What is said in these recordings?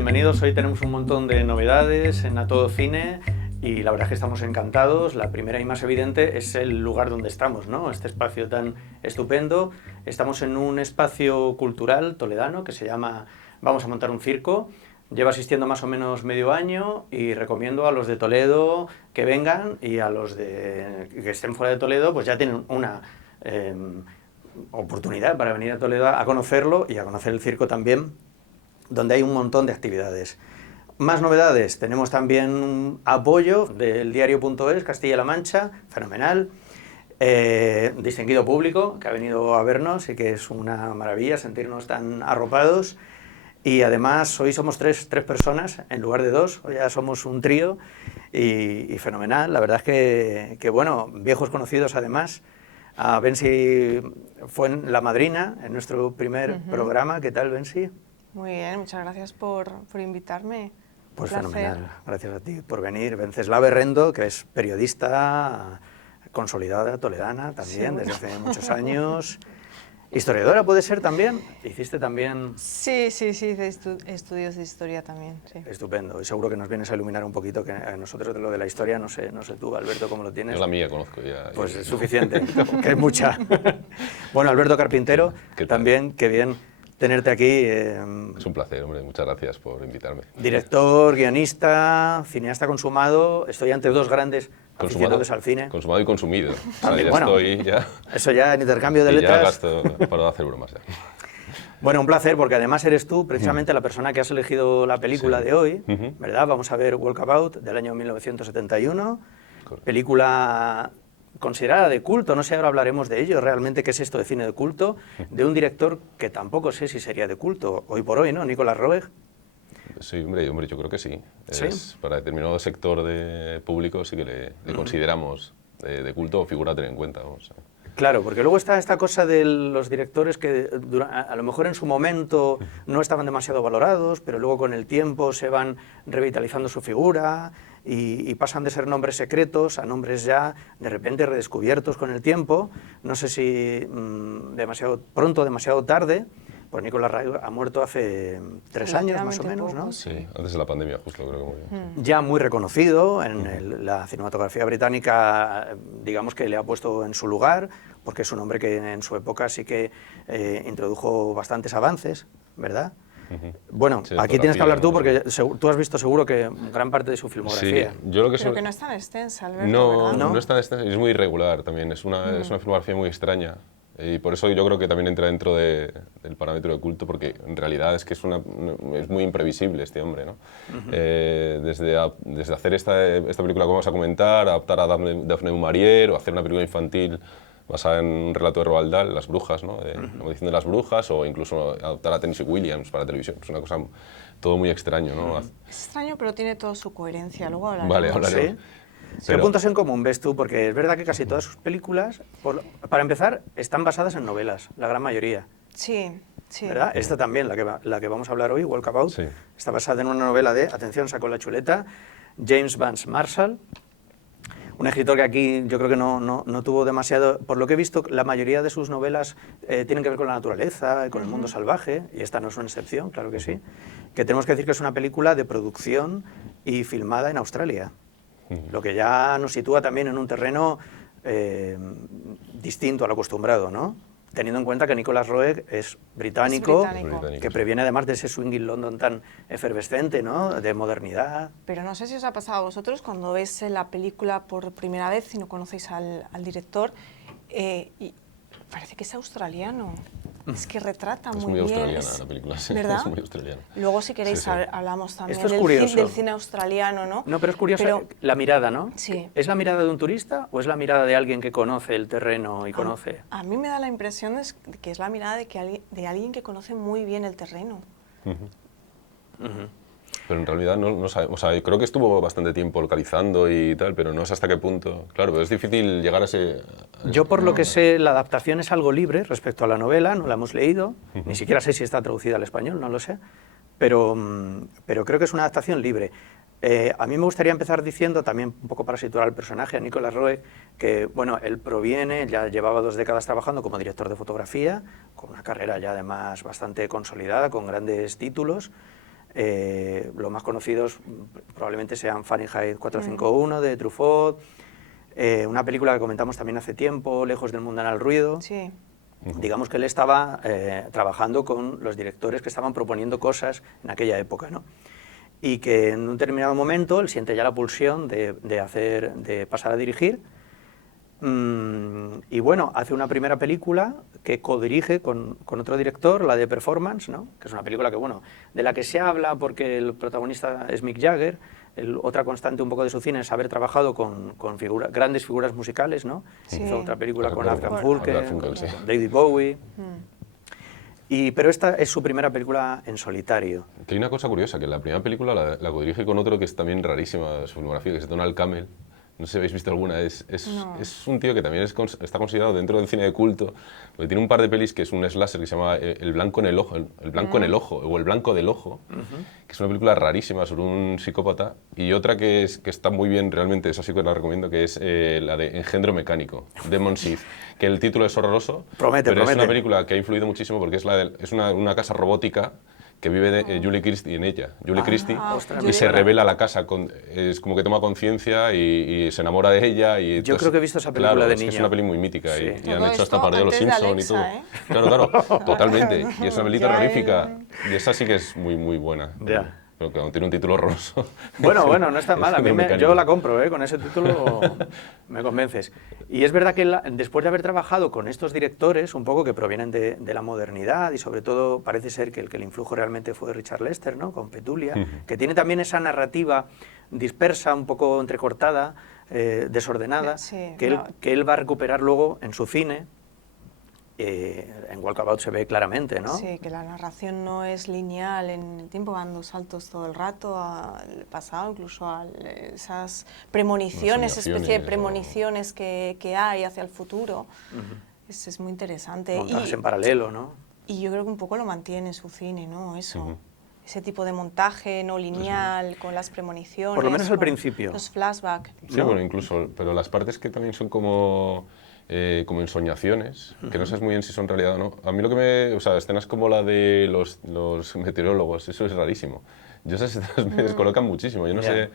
bienvenidos. Hoy tenemos un montón de novedades en A Todo Cine y la verdad es que estamos encantados. La primera y más evidente es el lugar donde estamos, ¿no? Este espacio tan estupendo. Estamos en un espacio cultural toledano que se llama Vamos a montar un circo. Lleva asistiendo más o menos medio año y recomiendo a los de Toledo que vengan, y a los que estén fuera de Toledo pues ya tienen una oportunidad para venir a Toledo a conocerlo y a conocer el circo también, donde hay un montón de actividades. Más novedades, tenemos también apoyo del diario.es, Castilla-La Mancha, fenomenal. Distinguido público que ha venido a vernos y que es una maravilla sentirnos tan arropados. Y además hoy somos tres personas en lugar de dos, hoy ya somos un trío y fenomenal. La verdad es que bueno, viejos conocidos además. Bensi fue la madrina en nuestro primer programa. ¿Qué tal, Bensi? Muy bien, muchas gracias por invitarme. Pues fenomenal, gracias a ti por venir. Venceslava Herrendo, que es periodista consolidada, toledana también, sí, desde hace muchos años. ¿Historiadora puede ser también? ¿Hiciste también...? Sí, hice estudios de historia también, sí. Estupendo, y seguro que nos vienes a iluminar un poquito, que a nosotros de lo de la historia, no sé tú, Alberto, ¿cómo lo tienes? Yo la mía conozco ya. Pues es suficiente, que es mucha. Bueno, Alberto Carpintero, también, qué bien tenerte aquí. Es un placer, hombre, muchas gracias por invitarme. Director, guionista, cineasta consumado, estoy ante dos grandes aficionados al cine. Consumado y consumido. O sea, ya bueno, estoy ya... Eso ya en intercambio de letras. Ya gasto para hacer bromas ya. Bueno, un placer, porque además eres tú precisamente la persona que has elegido la película de hoy, ¿verdad? Vamos a ver Walkabout, del año 1971, correcto. Película considerada de culto, no sé, ahora hablaremos de ello, realmente qué es esto de cine de culto, de un director que tampoco sé si sería de culto, hoy por hoy, ¿no? Nicolas Roeg. Sí, hombre, yo creo que sí. ¿Sí? Para determinado sector de público sí que le consideramos de culto o figura a tener en cuenta. Vamos. Claro, porque luego está esta cosa de los directores que a lo mejor en su momento no estaban demasiado valorados, pero luego con el tiempo se van revitalizando su figura y pasan de ser nombres secretos a nombres ya de repente redescubiertos con el tiempo. No sé si demasiado pronto, demasiado tarde. Pues Nicolas Roeg ha muerto hace 3 años más o menos, ¿no? Sí, antes de la pandemia, justo, creo que murió. Ya muy reconocido en la cinematografía británica, digamos que le ha puesto en su lugar, porque es un hombre que en su época sí que introdujo bastantes avances, ¿verdad? Bueno, sí, aquí tienes que hablar tú, porque tú has visto seguro que gran parte de su filmografía. Sí, yo lo que Pero que no es tan extensa, Alberto, no es tan extensa, es muy irregular también, es una filmografía muy extraña. Y por eso yo creo que también entra dentro del parámetro de culto, porque en realidad es que es muy imprevisible este hombre, ¿no? Desde hacer esta película que vamos a comentar, adaptar a Daphne du Maurier, o hacer una película infantil basada en un relato de Roald Dahl, Las brujas, ¿no? La maldición de las brujas, o incluso adaptar a Tennessee Williams para televisión. Es una cosa todo muy extraño, ¿no? Es extraño, pero tiene toda su coherencia. Luego hablaremos. Vale, hablaremos. ¿Sí? ¿Qué puntos en común ves tú? Porque es verdad que casi todas sus películas, para empezar, están basadas en novelas, la gran mayoría. Sí. ¿Verdad? Esta también, la que vamos a hablar hoy, Walkabout, sí, está basada en una novela de, atención, saco la chuleta, James Vance Marshall, un escritor que aquí yo creo que no tuvo demasiado... Por lo que he visto, la mayoría de sus novelas tienen que ver con la naturaleza y con el mundo salvaje, y esta no es una excepción, claro que sí, que tenemos que decir que es una película de producción y filmada en Australia. Lo que ya nos sitúa también en un terreno distinto al acostumbrado, ¿no? Teniendo en cuenta que Nicolas Roeg es británico, que previene además de ese swinging London tan efervescente, ¿no? De modernidad. Pero no sé si os ha pasado a vosotros cuando ves la película por primera vez y no conocéis al director, y parece que es australiano. Es que retrata muy bien. Es muy australiana la película, sí. ¿Verdad? Es muy australiana. Luego, si queréis, hablamos también del cine australiano, ¿no? No, pero es curioso la mirada, ¿no? Sí. ¿Es la mirada de un turista o es la mirada de alguien que conoce el terreno y conoce...? A mí me da la impresión de que es la mirada de alguien que conoce muy bien el terreno. Pero en realidad no sabe, o sea, creo que estuvo bastante tiempo localizando y tal, pero no sé hasta qué punto. Claro, pero es difícil llegar a ese... Yo, por lo que sé, la adaptación es algo libre respecto a la novela, no la hemos leído, ni siquiera sé si está traducida al español, no lo sé, pero creo que es una adaptación libre. A mí me gustaría empezar diciendo, también un poco para situar al personaje, a Nicolas Roeg, que bueno, él proviene, ya llevaba 2 décadas trabajando como director de fotografía, con una carrera ya además bastante consolidada, con grandes títulos. Los más conocidos probablemente sean Fahrenheit 451 de Truffaut, una película que comentamos también hace tiempo, Lejos del mundanal ruido. Sí. Digamos que él estaba trabajando con los directores que estaban proponiendo cosas en aquella época, ¿no? Y que en un determinado momento él siente ya la pulsión de pasar a dirigir. Y bueno, hace una primera película que codirige con otro director, la de Performance, ¿no? Que es una película que, bueno, de la que se habla porque el protagonista es Mick Jagger. Otra constante un poco de su cine es haber trabajado con grandes figuras musicales, ¿no? Sí. Hizo otra película con Recuerdo. Wolfgang Fulke, Wolfgang Fulke, sí. con David Bowie. Pero esta es su primera película en solitario. Que hay una cosa curiosa, que la primera película la codirige con otro que es también rarísima su filmografía, que es Donald Cammell. No sé si habéis visto alguna. Es un tío que también está considerado dentro del cine de culto, porque tiene un par de pelis que es un slasher que se llama El blanco en el ojo, el blanco en el ojo, o El blanco del ojo, que es una película rarísima sobre un psicópata, y otra que está muy bien realmente, esa sí que la recomiendo, que es la de Engendro mecánico, Demon Seed, que el título es horroroso, pero es una película que ha influido muchísimo porque es una casa robótica que vive Julie Christie en ella. Julie Christie, y se revela la casa, es como que toma conciencia y se enamora de ella. Y entonces, yo creo que he visto esa película de niño. Es una peli muy mítica, sí. y han hecho hasta parodia de Los Simpson y todo. Claro, totalmente. Y es una película terrorífica, y esa sí que es muy, muy buena. Ya. Pero que tiene un título horroroso. Bueno, no está mal. A mí yo la compro, con ese título me convences. Y es verdad que después de haber trabajado con estos directores, un poco que provienen de la modernidad, y sobre todo parece ser que el que le influjo realmente fue Richard Lester, ¿no? Con Petulia, que tiene también esa narrativa dispersa, un poco entrecortada, desordenada, sí, que él va a recuperar luego en su cine. En Walkabout se ve claramente, ¿no? Sí, que la narración no es lineal en el tiempo, dando saltos todo el rato al pasado, incluso a esas premoniciones, especie de premoniciones que hay hacia el futuro. Es muy interesante. Montajes en paralelo, ¿no? Y yo creo que un poco lo mantiene en su cine, ¿no? Eso. Ese tipo de montaje no lineal, con las premoniciones. Por lo menos al principio. Los flashbacks. Sí, bueno, incluso, pero las partes que también son como ensoñaciones, que no sabes muy bien si son realidad o no. A mí o sea, escenas como la de los meteorólogos, eso es rarísimo. Yo esas escenas me descolocan muchísimo. Yo no sé,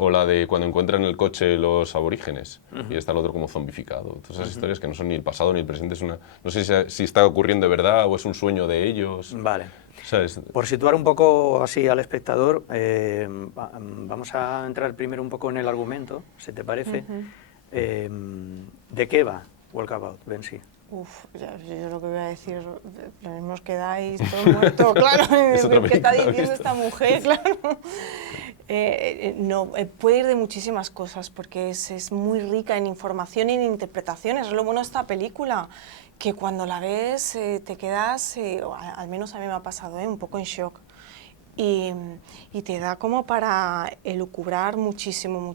o la de cuando encuentran el coche los aborígenes y está el otro como zombificado. Todas esas historias que no son ni el pasado ni el presente. No sé si está ocurriendo de verdad o es un sueño de ellos. Vale. ¿Sabes? Por situar un poco así al espectador, vamos a entrar primero un poco en el argumento, si te parece. ¿De qué va Walkabout, Bensi? Yo lo que voy a decir, lo mismo os quedáis todo muerto, claro, ¿qué está diciendo esta mujer? Claro. Puede ir de muchísimas cosas, porque es muy rica en información y en interpretaciones. Es lo bueno de esta película, que cuando la ves te quedas, al menos a mí me ha pasado, un poco en shock. Y te da como para elucubrar muchísimo,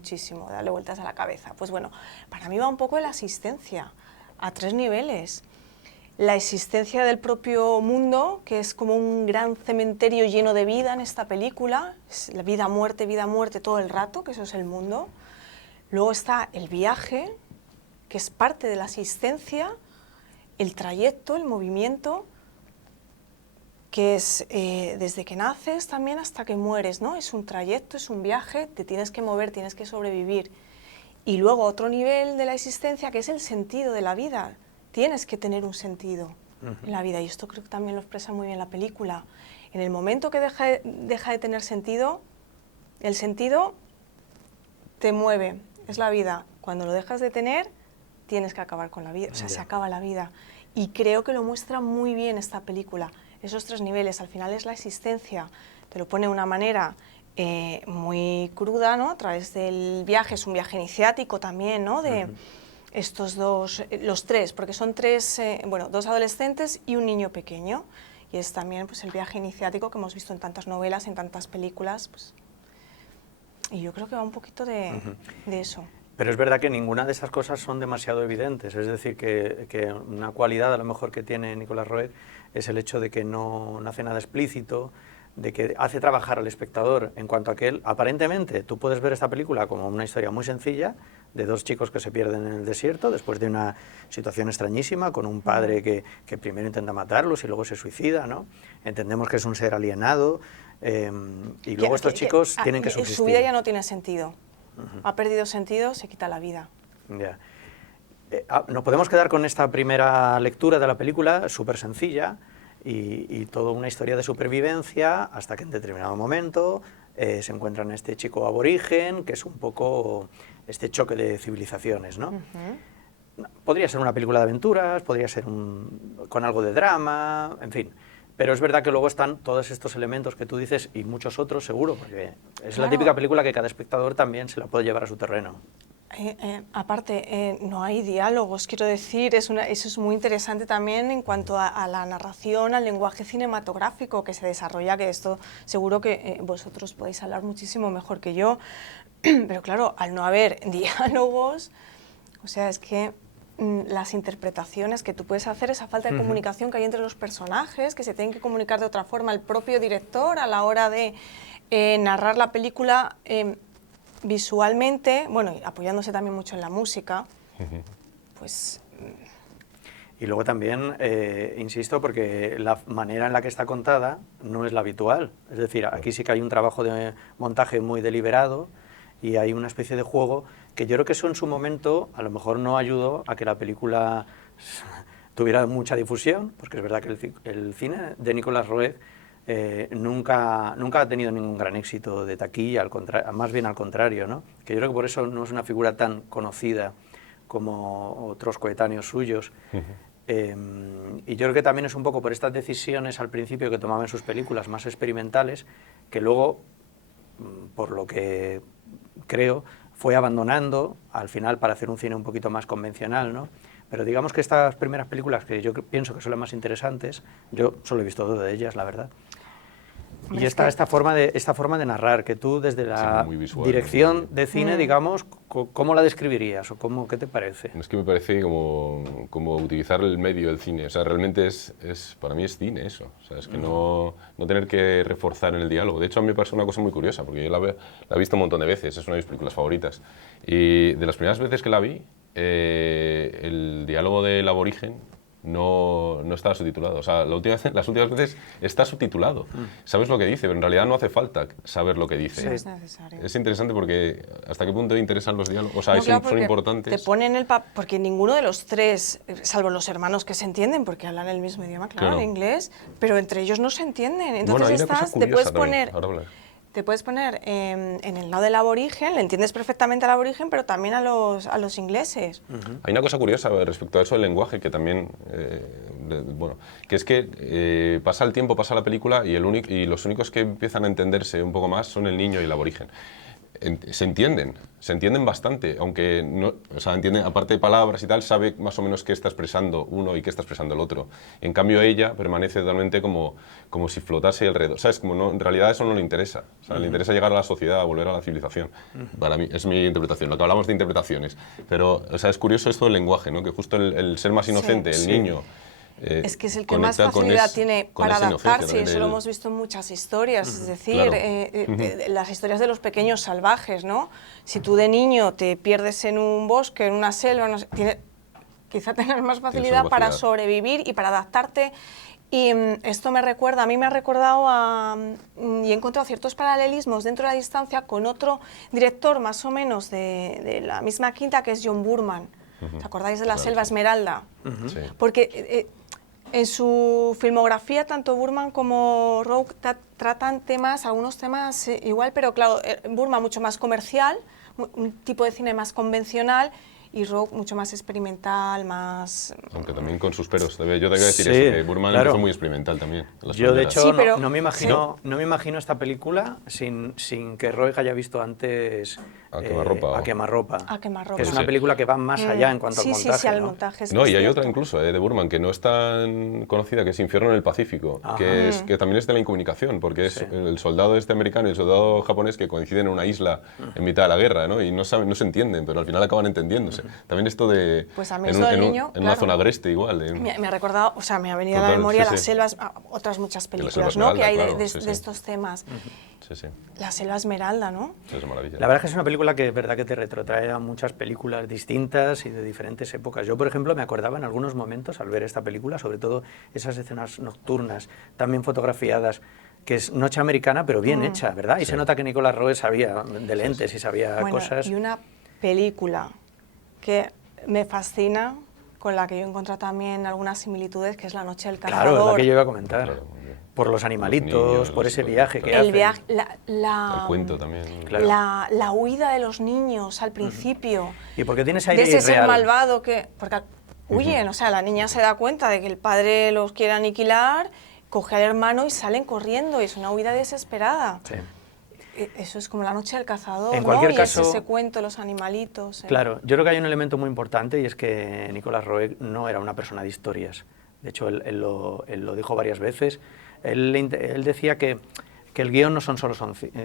darle vueltas a la cabeza. Pues bueno, para mí va un poco de la existencia, a 3 niveles. La existencia del propio mundo, que es como un gran cementerio lleno de vida en esta película, es la vida, muerte todo el rato, que eso es el mundo. Luego está el viaje, que es parte de la existencia, el trayecto, el movimiento, que es desde que naces también hasta que mueres, ¿no? Es un trayecto, es un viaje, te tienes que mover, tienes que sobrevivir. Y luego otro nivel de la existencia, que es el sentido de la vida. Tienes que tener un sentido en la vida, y esto creo que también lo expresa muy bien la película. En el momento que deja de tener sentido, el sentido te mueve, es la vida. Cuando lo dejas de tener, tienes que acabar con la vida, o sea, se acaba la vida. Y creo que lo muestra muy bien esta película. Esos 3 niveles, al final es la existencia, te lo pone de una manera muy cruda, ¿no? A través del viaje, es un viaje iniciático también, ¿no? De estos dos, los 3, porque son 3, 2 adolescentes y un niño pequeño, y es también pues, el viaje iniciático que hemos visto en tantas novelas, en tantas películas, pues, y yo creo que va un poquito de eso. Pero es verdad que ninguna de esas cosas son demasiado evidentes, es decir, que una cualidad a lo mejor que tiene Nicolas Roeg es el hecho de que no hace nada explícito, de que hace trabajar al espectador en cuanto a que él, aparentemente, tú puedes ver esta película como una historia muy sencilla, de 2 chicos que se pierden en el desierto después de una situación extrañísima, con un padre que primero intenta matarlos y luego se suicida, ¿no? Entendemos que es un ser alienado, Y luego estos chicos tienen que subsistir. Su vida ya no tiene sentido. Ha perdido sentido, se quita la vida. Ya. Nos podemos quedar con esta primera lectura de la película, súper sencilla, y toda una historia de supervivencia, hasta que en determinado momento se encuentran este chico aborigen, que es un poco este choque de civilizaciones, ¿no? Podría ser una película de aventuras, podría ser con algo de drama, en fin. Pero es verdad que luego están todos estos elementos que tú dices y muchos otros seguro, porque es la típica película que cada espectador también se la puede llevar a su terreno. Aparte, no hay diálogos, quiero decir, eso es muy interesante también en cuanto a la narración, al lenguaje cinematográfico que se desarrolla, que esto seguro que vosotros podéis hablar muchísimo mejor que yo, pero claro, al no haber diálogos, o sea, es que las interpretaciones que tú puedes hacer, esa falta de comunicación que hay entre los personajes, que se tienen que comunicar de otra forma, el propio director a la hora de narrar la película, visualmente, bueno, y apoyándose también mucho en la música, pues... Y luego también, insisto, porque la manera en la que está contada no es la habitual. Es decir, aquí sí que hay un trabajo de montaje muy deliberado y hay una especie de juego que yo creo que eso en su momento a lo mejor no ayudó a que la película tuviera mucha difusión, porque es verdad que el cine de Nicolas Roeg nunca ha tenido ningún gran éxito de taquilla, más bien al contrario, ¿no? Que yo creo que por eso no es una figura tan conocida como otros coetáneos suyos. Y yo creo que también es un poco por estas decisiones al principio que tomaba en sus películas más experimentales, que luego, por lo que creo, fue abandonando al final para hacer un cine un poquito más convencional, ¿no? Pero digamos que estas primeras películas, que yo pienso que son las más interesantes, yo solo he visto 2 de ellas, la verdad. Y esta forma de narrar, que tú desde la dirección de cine, digamos, ¿cómo la describirías o qué te parece? Es que me parece como utilizar el medio del cine, o sea, realmente para mí es cine eso, o sea, es que no tener que reforzar en el diálogo. De hecho, a mí me parece una cosa muy curiosa, porque yo la he visto un montón de veces, es una de mis películas favoritas, y de las primeras veces que la vi, el diálogo del aborigen no estaba subtitulado. O sea, las últimas veces está subtitulado. Sabes lo que dice, pero en realidad no hace falta saber lo que dice. Sí, es necesario. Es interesante porque hasta qué punto interesan los diálogos. O sea, no, claro, son importantes. Te ponen porque ninguno de los tres, salvo los hermanos que se entienden, porque hablan el mismo idioma, claro, el inglés, pero entre ellos no se entienden. Entonces te puedes poner en el lado del aborigen, le entiendes perfectamente al aborigen, pero también a los ingleses. Hay una cosa curiosa respecto a eso del lenguaje, que también, que es que pasa el tiempo, pasa la película y los únicos que empiezan a entenderse un poco más son el niño y el aborigen. Se entienden bastante, aunque no, o sea, entienden, aparte de palabras y tal, sabe más o menos qué está expresando uno y qué está expresando el otro. En cambio ella permanece totalmente como si flotase alrededor, ¿sabes? En realidad eso no le interesa, o sea, le interesa llegar a la sociedad, a volver a la civilización. Para mí, es mi interpretación, lo que hablamos de interpretaciones. Pero, o sea, es curioso esto del lenguaje, ¿no? Que justo el ser más inocente, el niño... es que es el que más facilidad tiene para adaptarse, y eso lo hemos visto en muchas historias, es decir, las historias de los pequeños salvajes, ¿no? Si tú de niño te pierdes en un bosque, en una selva, quizá tengas más facilidad para sobrevivir y para adaptarte. Y esto a mí me ha recordado y he encontrado ciertos paralelismos dentro de la distancia con otro director más o menos de la misma quinta, que es John Boorman. ¿Os acordáis de La Selva Esmeralda? Sí. Porque en su filmografía, tanto Boorman como Roeg tratan algunos temas igual, pero claro, Boorman mucho más comercial, un tipo de cine más convencional, y Roeg mucho más experimental, más... Aunque también con sus peros. Yo te voy a decir eso, que Boorman empezó muy experimental también. Yo, de hecho, no me imagino esta película sin que Roeg haya visto antes A Quemarropa. A Quemarropa. Que es una película que va más allá en cuanto al montaje. Sí, al montaje. No, y hay otra incluso de Boorman que no es tan conocida, que es Infierno en el Pacífico, que también es de la incomunicación, porque es el soldado americano y el soldado japonés que coinciden en una isla en mitad de la guerra, ¿no? Y no se entienden, pero al final acaban entendiéndose. También esto de... Pues a mí esto del niño, en una zona agreste igual. Me ha recordado, o sea, me ha venido a la memoria Las Selvas, otras muchas películas, ¿no? Que hay de estos temas. La Selva Esmeralda, ¿no? Es maravilla. La verdad es que es una película que es verdad que te retrotrae a muchas películas distintas y de diferentes épocas. Yo, por ejemplo, me acordaba en algunos momentos al ver esta película, sobre todo esas escenas nocturnas, también fotografiadas que es Noche Americana, pero bien hecha, ¿verdad? Y se nota que Nicolas Roeg sabía de lentes y sabía cosas. Y una película que me fascina, con la que yo encuentro también algunas similitudes, que es La Noche del Cazador. Claro, es la que yo iba a comentar. Claro, Por los animalitos, los niños, por ese los- viaje que El hacen. viaje, El cuento también. Claro. la huida de los niños al principio, Y porque tienes de aire ese ser irreal. malvado que... Porque huyen, o sea, la niña se da cuenta de que el padre los quiere aniquilar, coge al hermano y salen corriendo, y es una huida desesperada. Sí. Eso es como La Noche del Cazador, En ¿no? cualquier Y caso- es ese cuento, los animalitos. Claro, yo creo que hay un elemento muy importante y es que Nicolas Roeg no era una persona de historias. De hecho, él lo dijo varias veces. Él decía que el guión no son solo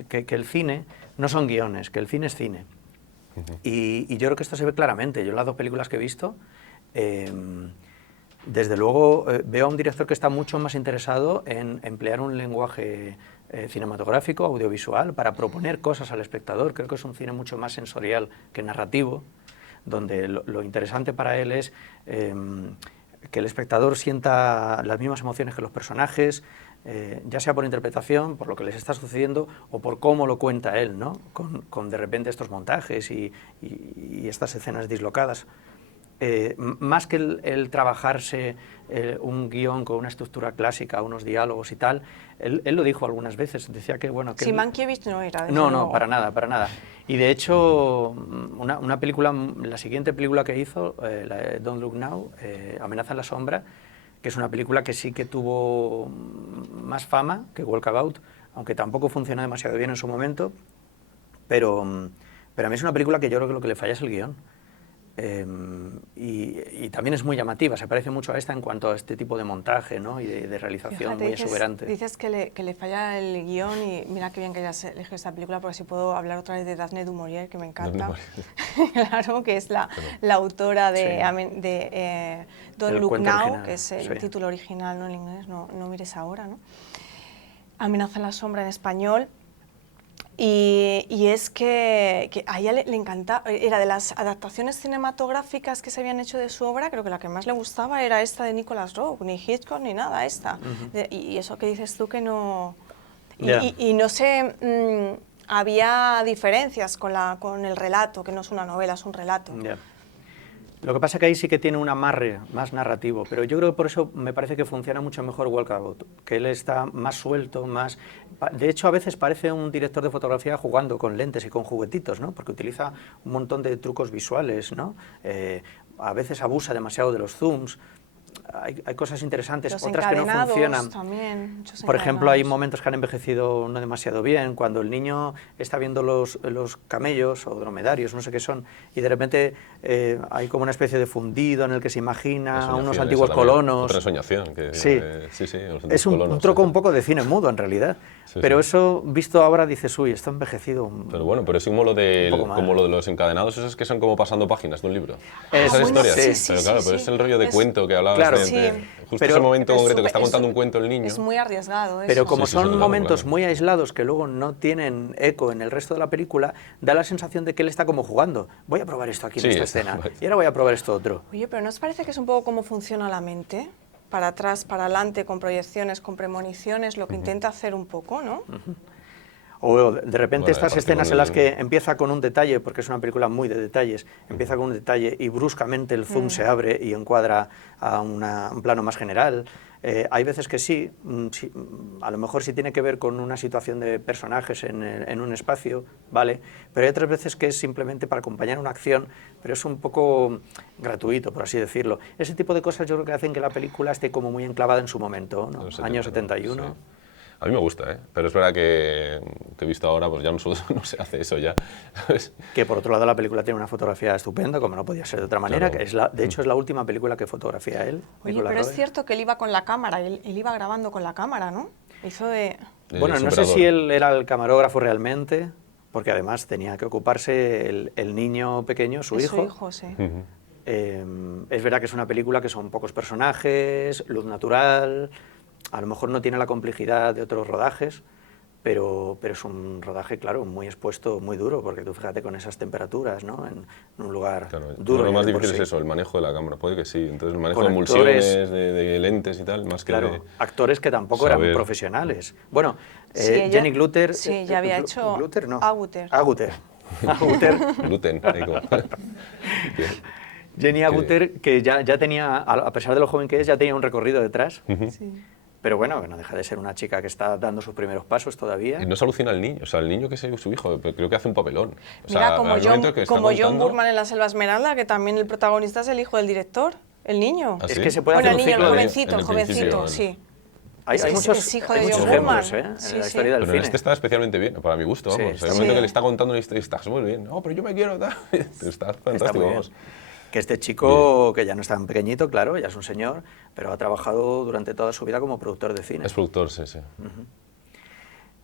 que el cine no son guiones, que el cine es cine. Y yo creo que esto se ve claramente. Yo en las 2 películas que he visto, desde luego veo a un director que está mucho más interesado en emplear un lenguaje cinematográfico, audiovisual, para proponer cosas al espectador. Creo que es un cine mucho más sensorial que narrativo, donde lo interesante para él es que el espectador sienta las mismas emociones que los personajes, ya sea por interpretación, por lo que les está sucediendo, o por cómo lo cuenta él, ¿no? Con de repente estos montajes y estas escenas dislocadas. Más que el trabajarse un guión con una estructura clásica, unos diálogos y tal, él lo dijo algunas veces, decía que bueno... Que Sí, Mankiewicz no era. desde No, luego. para nada, para nada. Y de hecho, una película, la siguiente película que hizo, la de Don't Look Now, Amenaza en la Sombra, que es una película que sí que tuvo más fama que Walkabout, aunque tampoco funcionó demasiado bien en su momento, pero a mí es una película que yo creo que lo que le falla es el guión. Y también es muy llamativa, se parece mucho a esta en cuanto a este tipo de montaje, ¿no? Y de realización. Fíjate, muy exuberante. Dices que le falla el guión, y mira qué bien que hayas elegido esta película, porque así puedo hablar otra vez de Daphne du Maurier, que me encanta. Claro, que es la autora de, Don't El Look cuento Now, original, que es el sí. título original, no en inglés, no mires ahora, ¿no? Amenaza en la sombra en español. Y es que a ella le encantaba, era de las adaptaciones cinematográficas que se habían hecho de su obra, creo que la que más le gustaba era esta de Nicolas Roeg, ni Hitchcock ni nada, esta. Y eso que dices tú que no... Y no sé, había diferencias con el relato, que no es una novela, es un relato. Yeah. Lo que pasa es que ahí sí que tiene un amarre más narrativo, pero yo creo que por eso me parece que funciona mucho mejor Walkabout, que él está más suelto, más... De hecho, a veces parece un director de fotografía jugando con lentes y con juguetitos, ¿no? Porque utiliza un montón de trucos visuales, ¿no? A veces abusa demasiado de los zooms. Hay cosas interesantes, Los otras que no encadenados funcionan. también, muchos Por ejemplo, hay encadenados. momentos que han envejecido no demasiado bien, cuando el niño está viendo los camellos o dromedarios, no sé qué son, y de repente hay como una especie de fundido en el que se imagina a unos antiguos colonos. Otra ensoñación. Que, Sí, sí, los antiguos es un colonos, troco sí. un poco de cine mudo en realidad, Sí, pero sí. eso visto ahora dices, uy, esto ha envejecido. Pero bueno, pero es como lo de, Un poco mal. como lo de los encadenados, esos que son como pasando páginas de un libro. Esas bueno, historias. sí, sí, pero sí, claro, sí, pero sí. es el rollo de Es- cuento que hablabas Claro. de, Sí. justo Pero ese momento es concreto que súper- está contando es- un cuento el niño. Es muy arriesgado eso. Pero como Sí, sí, son claro, momentos claro. muy aislados que luego no tienen eco en el resto de la película, da la sensación de que él está como jugando. Voy a probar esto aquí Sí, en esta está escena guay. y ahora voy a probar esto otro. Oye, pero ¿no os parece que es un poco cómo funciona la mente? Para atrás, para adelante, con proyecciones, con premoniciones, lo que intenta hacer un poco, ¿no? O de repente Bueno, estas aparte escenas con en las el- que empieza con un detalle, porque es una película muy de detalles, empieza con un detalle y bruscamente el zoom se abre y encuadra a un plano más general. Hay veces que sí, a lo mejor sí tiene que ver con una situación de personajes en un espacio, ¿vale? Pero hay otras veces que es simplemente para acompañar una acción, pero es un poco gratuito, por así decirlo. Ese tipo de cosas yo creo que hacen que la película esté como muy enclavada en su momento, ¿no? De los 70, Año ¿no? 71. Sí. A mí me gusta, ¿eh? Pero es verdad que he visto ahora, pues ya no, no se hace eso ya. ¿Sabes? Que por otro lado la película tiene una fotografía estupenda, como no podía ser de otra manera, Claro. que de hecho es la última película que fotografía él. Oye, Nicolas pero es Roeg. cierto que él iba con la cámara, él iba grabando con la cámara, ¿no? Hizo de... Bueno, no sé superador. si él era el camarógrafo realmente, porque además tenía que ocuparse el niño pequeño, su de hijo. su hijo, sí. Ujú. Es verdad que es una película que son pocos personajes, luz natural, a lo mejor no tiene la complejidad de otros rodajes, pero es un rodaje, claro, muy expuesto, muy duro, porque tú fíjate con esas temperaturas, ¿no? En un lugar Claro, duro. lo más ya de por difícil sí. es eso, el manejo de la cámara, puede que sí. Entonces el manejo Con de emulsiones, actores, de lentes y tal, más que claro, de actores que tampoco eran saber. profesionales. Bueno, Sí, ella, Jenny Glutter... sí, ya había hecho Glutter, no. Agutter. Agutter. Agutter. Gluten, ahí como- que- Jenny Agutter, que ya tenía, a pesar de lo joven que es, ya tenía un recorrido detrás. Sí. Pero bueno, que no deja de ser una chica que está dando sus primeros pasos todavía. Y no se alucina el niño, o sea, el niño que es su hijo, pero creo que hace un papelón. O sea, Mira, como al momento que está John contando- Burman en La Selva Esmeralda, que también el protagonista es el hijo del director, el niño. ¿Ah, Es sí? que se puede Bueno, hacer el un niño, el ciclo de... jovencito, en el el principio, jovencito, vale. sí. Hay muchos, es hijo de hay muchos John ejemplos Burman. en Sí, la sí. historia del Pero cine. en este está especialmente bien, para mi gusto, Sí, vamos. está En el momento sí. que le está contando una historia, estás muy bien. No, pero yo me quiero, tal. Está Está fantástico, muy bien. vamos. Que este chico, que ya no es tan pequeñito, claro, ya es un señor, pero ha trabajado durante toda su vida como productor de cine. Es productor, sí, sí.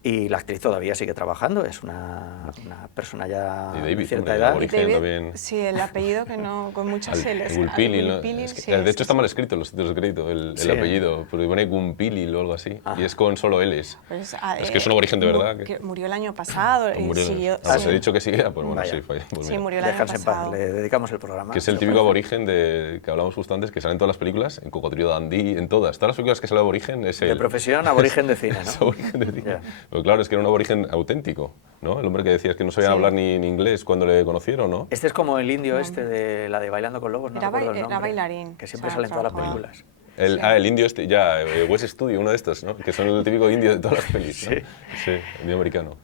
Y la actriz todavía sigue trabajando, es una persona ya Y de David, cierta hombre, edad. aborigen. David, también. sí, el apellido que no, con muchas L's. Gulpilil, ¿no? Gulpilil, Es que, sí, de sí, hecho está sí. mal escrito en los títulos de crédito, el Sí. apellido, porque pone Gumpilil o algo así, y es con solo L's. Pues, Es que es un aborigen de verdad. Que murió el año pasado. y Murió- siguió- pues sí. he dicho que sí, pues bueno, Vaya. sí, fue, pues Sí, mira. murió el año Déjense en paz, pasado. le dedicamos el programa. Que es el si típico os parece. aborigen que hablamos justo antes, que sale en todas las películas, en Cocodrilo Dundee, en todas. Todas las películas que sale aborigen es De él. profesión, aborigen de cine, Es ¿no? aborigen de cine. Ya. Pero claro, es que era un aborigen auténtico, ¿no? El hombre que decías que no sabía Sí. hablar ni inglés cuando le conocieron, ¿no? Este es como el indio este de la de Bailando con Lobos, no Era recuerdo el era nombre, bailarín, que siempre o sea, sale en todas las trabajaba. películas. El, Sí. el indio este, ya, West Studio, uno de estos, ¿no? Que son el típico indio de todas las pelis, ¿no? Sí. Sí, el indio americano.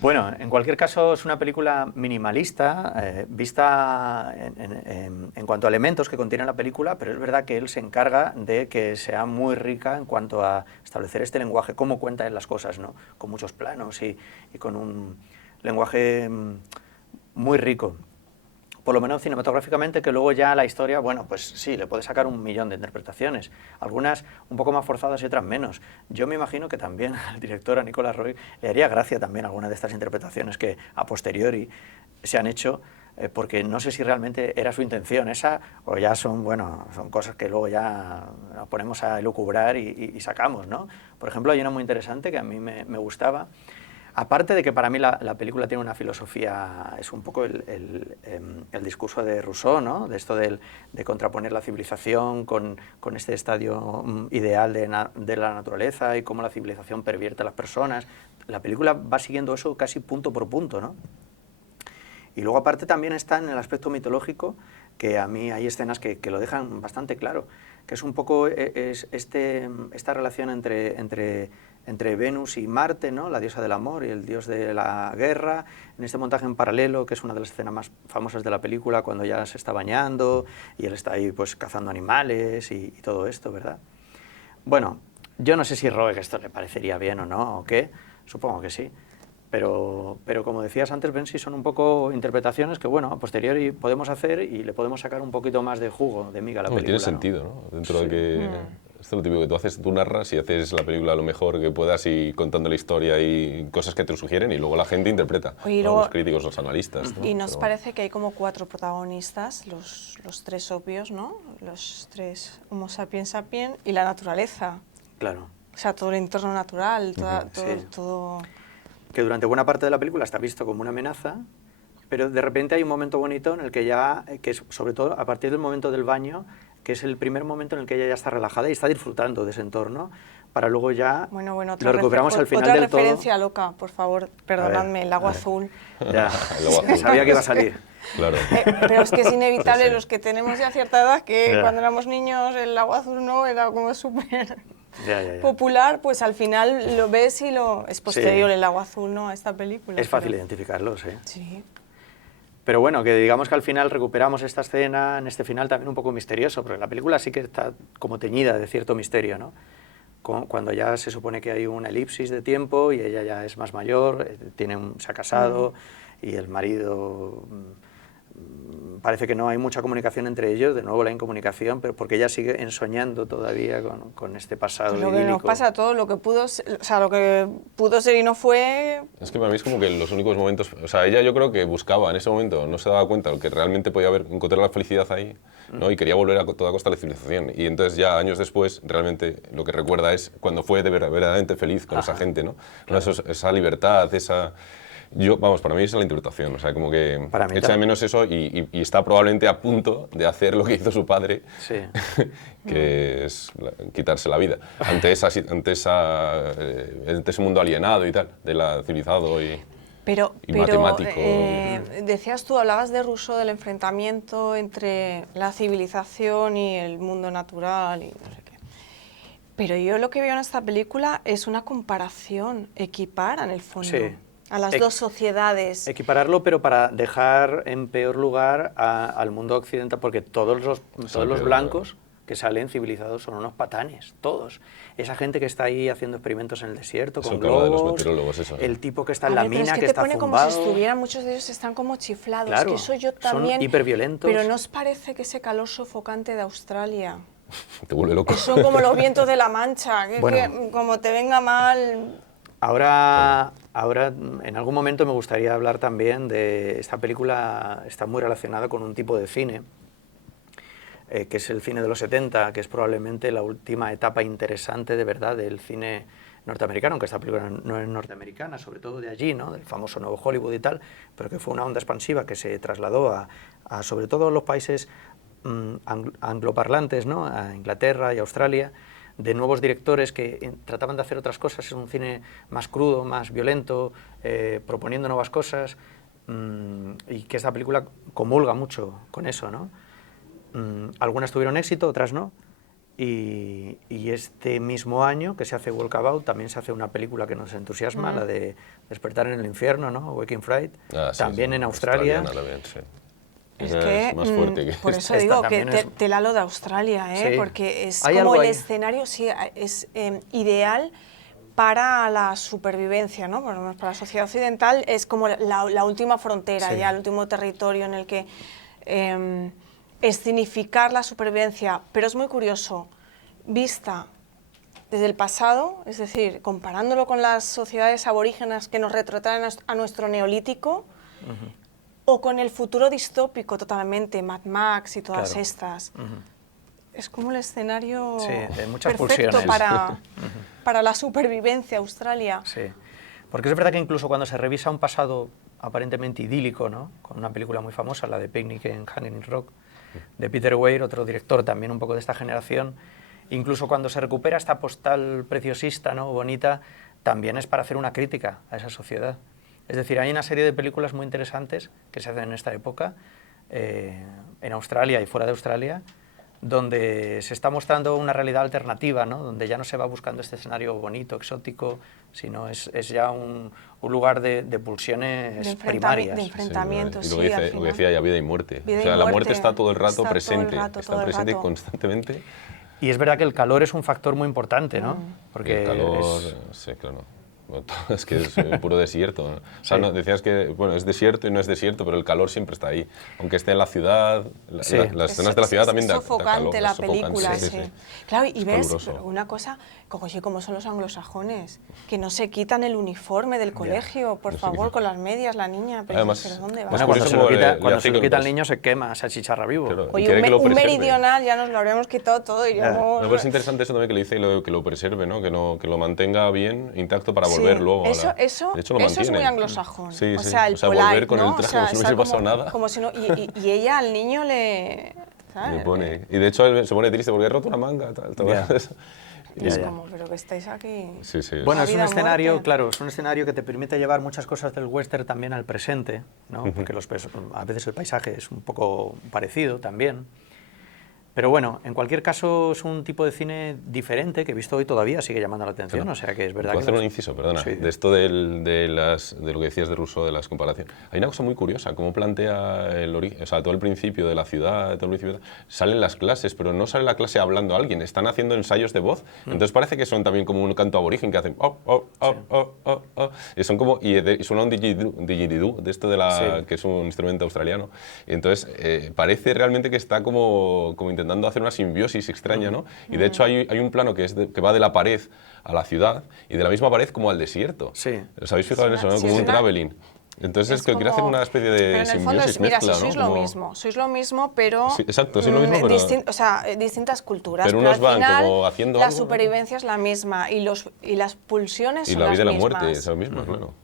Bueno, en cualquier caso es una película minimalista, vista en cuanto a elementos que contiene la película, pero es verdad que él se encarga de que sea muy rica en cuanto a establecer este lenguaje, cómo cuenta él las cosas, ¿no? Con muchos planos y con un lenguaje muy rico. Por lo menos cinematográficamente, que luego ya la historia, bueno, pues sí, le puede sacar un millón de interpretaciones, algunas un poco más forzadas y otras menos. Yo me imagino que también al director, a Nicolas Roeg, le haría gracia también algunas de estas interpretaciones que a posteriori se han hecho, porque no sé si realmente era su intención esa, o ya son, bueno, son cosas que luego ya nos ponemos a elucubrar y sacamos, ¿no? Por ejemplo, hay una muy interesante que a mí me gustaba. Aparte de que para mí la película tiene una filosofía, es un poco el discurso de Rousseau, ¿no? De esto de contraponer la civilización con este estadio ideal de la naturaleza y cómo la civilización pervierte a las personas. La película va siguiendo eso casi punto por punto, ¿no? Y luego aparte también está en el aspecto mitológico, que a mí hay escenas que lo dejan bastante claro, que es un poco esta relación entre Venus y Marte, ¿no? La diosa del amor y el dios de la guerra, en este montaje en paralelo, que es una de las escenas más famosas de la película, cuando ya se está bañando y él está ahí pues cazando animales y todo esto, ¿verdad? Bueno, yo no sé si Roeg esto le parecería bien o no, o qué, supongo que sí. Pero como decías antes, Bensi, son un poco interpretaciones que, bueno, a posteriori podemos hacer y le podemos sacar un poquito más de jugo, de miga a la Hombre, película. tiene sentido, ¿no? Dentro Sí. de que... Esto es lo típico que tú haces, tú narras y haces la película lo mejor que puedas y contando la historia y cosas que te sugieren y luego la gente interpreta. Oye, y ¿no? luego- Los críticos, los analistas. ¿no? Y nos Pero- parece que hay como 4 protagonistas, los 3 obvios, ¿no? Los 3 Homo sapiens sapiens y la naturaleza. Claro. O sea, todo el entorno natural, Sí. todo... Que durante buena parte de la película está visto como una amenaza, pero de repente hay un momento bonito en el que ya, que es sobre todo a partir del momento del baño, que es el primer momento en el que ella ya está relajada y está disfrutando de ese entorno, para luego ya Bueno, lo recuperamos al final otra del todo. referencia loca, por favor, perdonadme, el agua azul. Ya, El agua azul. sabía que iba a salir. Claro. Pero es que es inevitable, Sí, sí. los que tenemos ya cierta edad, que Ya. cuando éramos niños el agua azul no era como súper Ya. popular, pues al final lo ves y es posterior Sí. el agua azul, ¿no? A esta película. Es fácil pero- identificarlos, ¿eh? Sí. Pero bueno, que digamos que al final recuperamos esta escena, en este final también un poco misterioso, porque la película sí que está como teñida de cierto misterio, ¿no? Cuando ya se supone que hay una elipsis de tiempo y ella ya es más mayor, se ha casado y el marido parece que no hay mucha comunicación entre ellos, de nuevo la incomunicación, pero porque ella sigue ensoñando todavía con este pasado Lo que idílico. nos pasa a todos, lo que pudo ser y no fue. Es que para mí es como que los únicos momentos, o sea, ella yo creo que buscaba en ese momento, no se daba cuenta de que realmente podía haber, encontrar la felicidad ahí, ¿no? Y quería volver a toda costa a la civilización. Y entonces ya años después, realmente lo que recuerda es cuando fue verdaderamente feliz con esa gente, ¿no? Claro. Esa libertad, esa... Vamos, para mí esa es la interpretación, o sea, como que Para mí echa de menos eso y está probablemente a punto de hacer lo que hizo su padre, Sí. que es quitarse la vida, ante ese mundo alienado y tal, de la civilizado y matemático. Decías tú, hablabas de Rousseau, del enfrentamiento entre la civilización y el mundo natural y no sé qué. Pero yo lo que veo en esta película es una comparación, equipara en el fondo. Sí. A las dos sociedades. Equipararlo, pero para dejar en peor lugar al mundo occidental, porque todos los blancos que salen civilizados son unos patanes, todos. Esa gente que está ahí haciendo experimentos en el desierto, Eso con que habla de los globos, meteorólogos, eso. el tipo que está en A la ver, pero mina, es que que te está pone zumbado. como si estuvieran, muchos de ellos están como chiflados, Claro, que eso yo también... son hiperviolentos. Pero ¿no os parece que ese calor sofocante de Australia? Te vuelve loco. Son como los vientos de la Mancha, Bueno. que como te venga mal... Ahora, en algún momento me gustaría hablar también de esta película, está muy relacionada con un tipo de cine, que es el cine de los 70, que es probablemente la última etapa interesante de verdad del cine norteamericano, aunque esta película no es norteamericana, sobre todo de allí, ¿no? Del famoso Nuevo Hollywood y tal, pero que fue una onda expansiva que se trasladó a sobre todo los países angloparlantes, ¿no? A Inglaterra y Australia, de nuevos directores que trataban de hacer otras cosas. Es un cine más crudo, más violento, proponiendo nuevas cosas, y que esta película comulga mucho con eso, ¿no? Algunas tuvieron éxito, otras no, y este mismo año que se hace Walkabout también se hace una película que nos entusiasma, la de Despertar en el infierno, ¿no? Waking Fright, también en Australia. También, sí. Es que, más fuerte que por eso esta digo que también tela lo de Australia, Sí. porque es Hay como algo el ahí. escenario, sí, es ideal para la supervivencia, ¿no? Por lo menos para la sociedad occidental es como la última frontera, Sí. ya el último territorio en el que escenificar la supervivencia, pero es muy curioso, vista desde el pasado, es decir, comparándolo con las sociedades aborígenas que nos retrotraen a nuestro neolítico, o con el futuro distópico totalmente, Mad Max y todas Claro. estas. Es como el escenario Sí, de muchas perfecto pulsiones. para la supervivencia Australia. Sí, porque es verdad que incluso cuando se revisa un pasado aparentemente idílico, ¿no? Con una película muy famosa, la de Picnic en Hanging Rock, de Peter Weir, otro director también un poco de esta generación, incluso cuando se recupera esta postal preciosista, ¿no? Bonita, también es para hacer una crítica a esa sociedad. Es decir, hay una serie de películas muy interesantes que se hacen en esta época, en Australia y fuera de Australia, donde se está mostrando una realidad alternativa, ¿no? Donde ya no se va buscando este escenario bonito, exótico, sino es ya un lugar de pulsiones primarias. De enfrentamientos, Y sí, lo que, al lo que final. decía ya, vida y muerte. Vida O y sea, la muerte muerte está todo el rato está todo el presente, rato, está todo el presente rato. constantemente. Y es verdad que el calor es un factor muy importante, ¿no? Porque El calor, es- sí, claro. Es que es puro desierto, ¿no? O sea, Sí. no, decías que bueno, es desierto y no es desierto, pero el calor siempre está ahí. Aunque esté en la ciudad, Sí. las escenas de la ciudad también es da sofocante calor, la es sofocante, película, sí, sí. sí. Claro, y Es ves caluroso. una cosa, como son los anglosajones, que no se quitan el uniforme del colegio, por No se favor, quitan. con las medias, la niña, pero, Además, pero ¿dónde va? más Bueno, cuando curioso se lo como quita, le cuando hace se lo quita al pues, niño se quema, se achicharra vivo. claro, y Oye, quiere que lo un preserve. meridional ya nos lo habríamos quitado todo y Ya. ya No, pero es interesante eso también que le dice que lo preserve, ¿no? Que lo mantenga bien, intacto para volver luego. Eso, de hecho, lo eso es muy mantiene. anglosajón. Sí, o sí. sea, el polite, volver con ¿no? el traje O sea, como si no está hubiese pasado nada. como si no, y ella al niño le... ¿sabes? Le pone. Y de hecho él se pone triste porque he roto una manga, tal, todo Ya. eso. Y es Ya, ya. como, pero que estáis aquí... Sí, sí. Bueno, La es un vida, escenario, muerte. claro, es un escenario que te permite llevar muchas cosas del western también al presente, ¿no? Porque a veces el paisaje es un poco parecido también. Pero bueno, en cualquier caso es un tipo de cine diferente que he visto hoy todavía sigue llamando la atención, Claro. o sea que es verdad ¿Puedo que... hacer un inciso, perdona? Sí. De esto de lo que decías de Rousseau, de las comparaciones. Hay una cosa muy curiosa, cómo plantea el origen, o sea, todo el principio de la ciudad, todo el principio, salen las clases, pero no sale la clase hablando a alguien, están haciendo ensayos de voz, entonces parece que son también como un canto aborigen que hacen y son como, y suena un didgeridoo, de esto de la, que es un instrumento australiano, y entonces parece realmente que está como intentando hacer una simbiosis extraña, ¿no? Y de hecho hay un plano que, que va de la pared a la ciudad y de la misma pared como al desierto. Sí. ¿Os habéis fijado en eso, no? Sí, Como es un una- traveling. Entonces es que quiere hacer una especie de pero en el fondo simbiosis, mira, mezcla, si sois ¿no? lo Como- mismo, sois lo mismo, pero Sí, exacto, sois lo mismo, pero- o sea, distintas culturas, pero pero unos al van final como haciendo la algo, ¿no? supervivencia es la misma y las pulsiones Y son la las vida y la mismas. muerte es lo mismo, claro.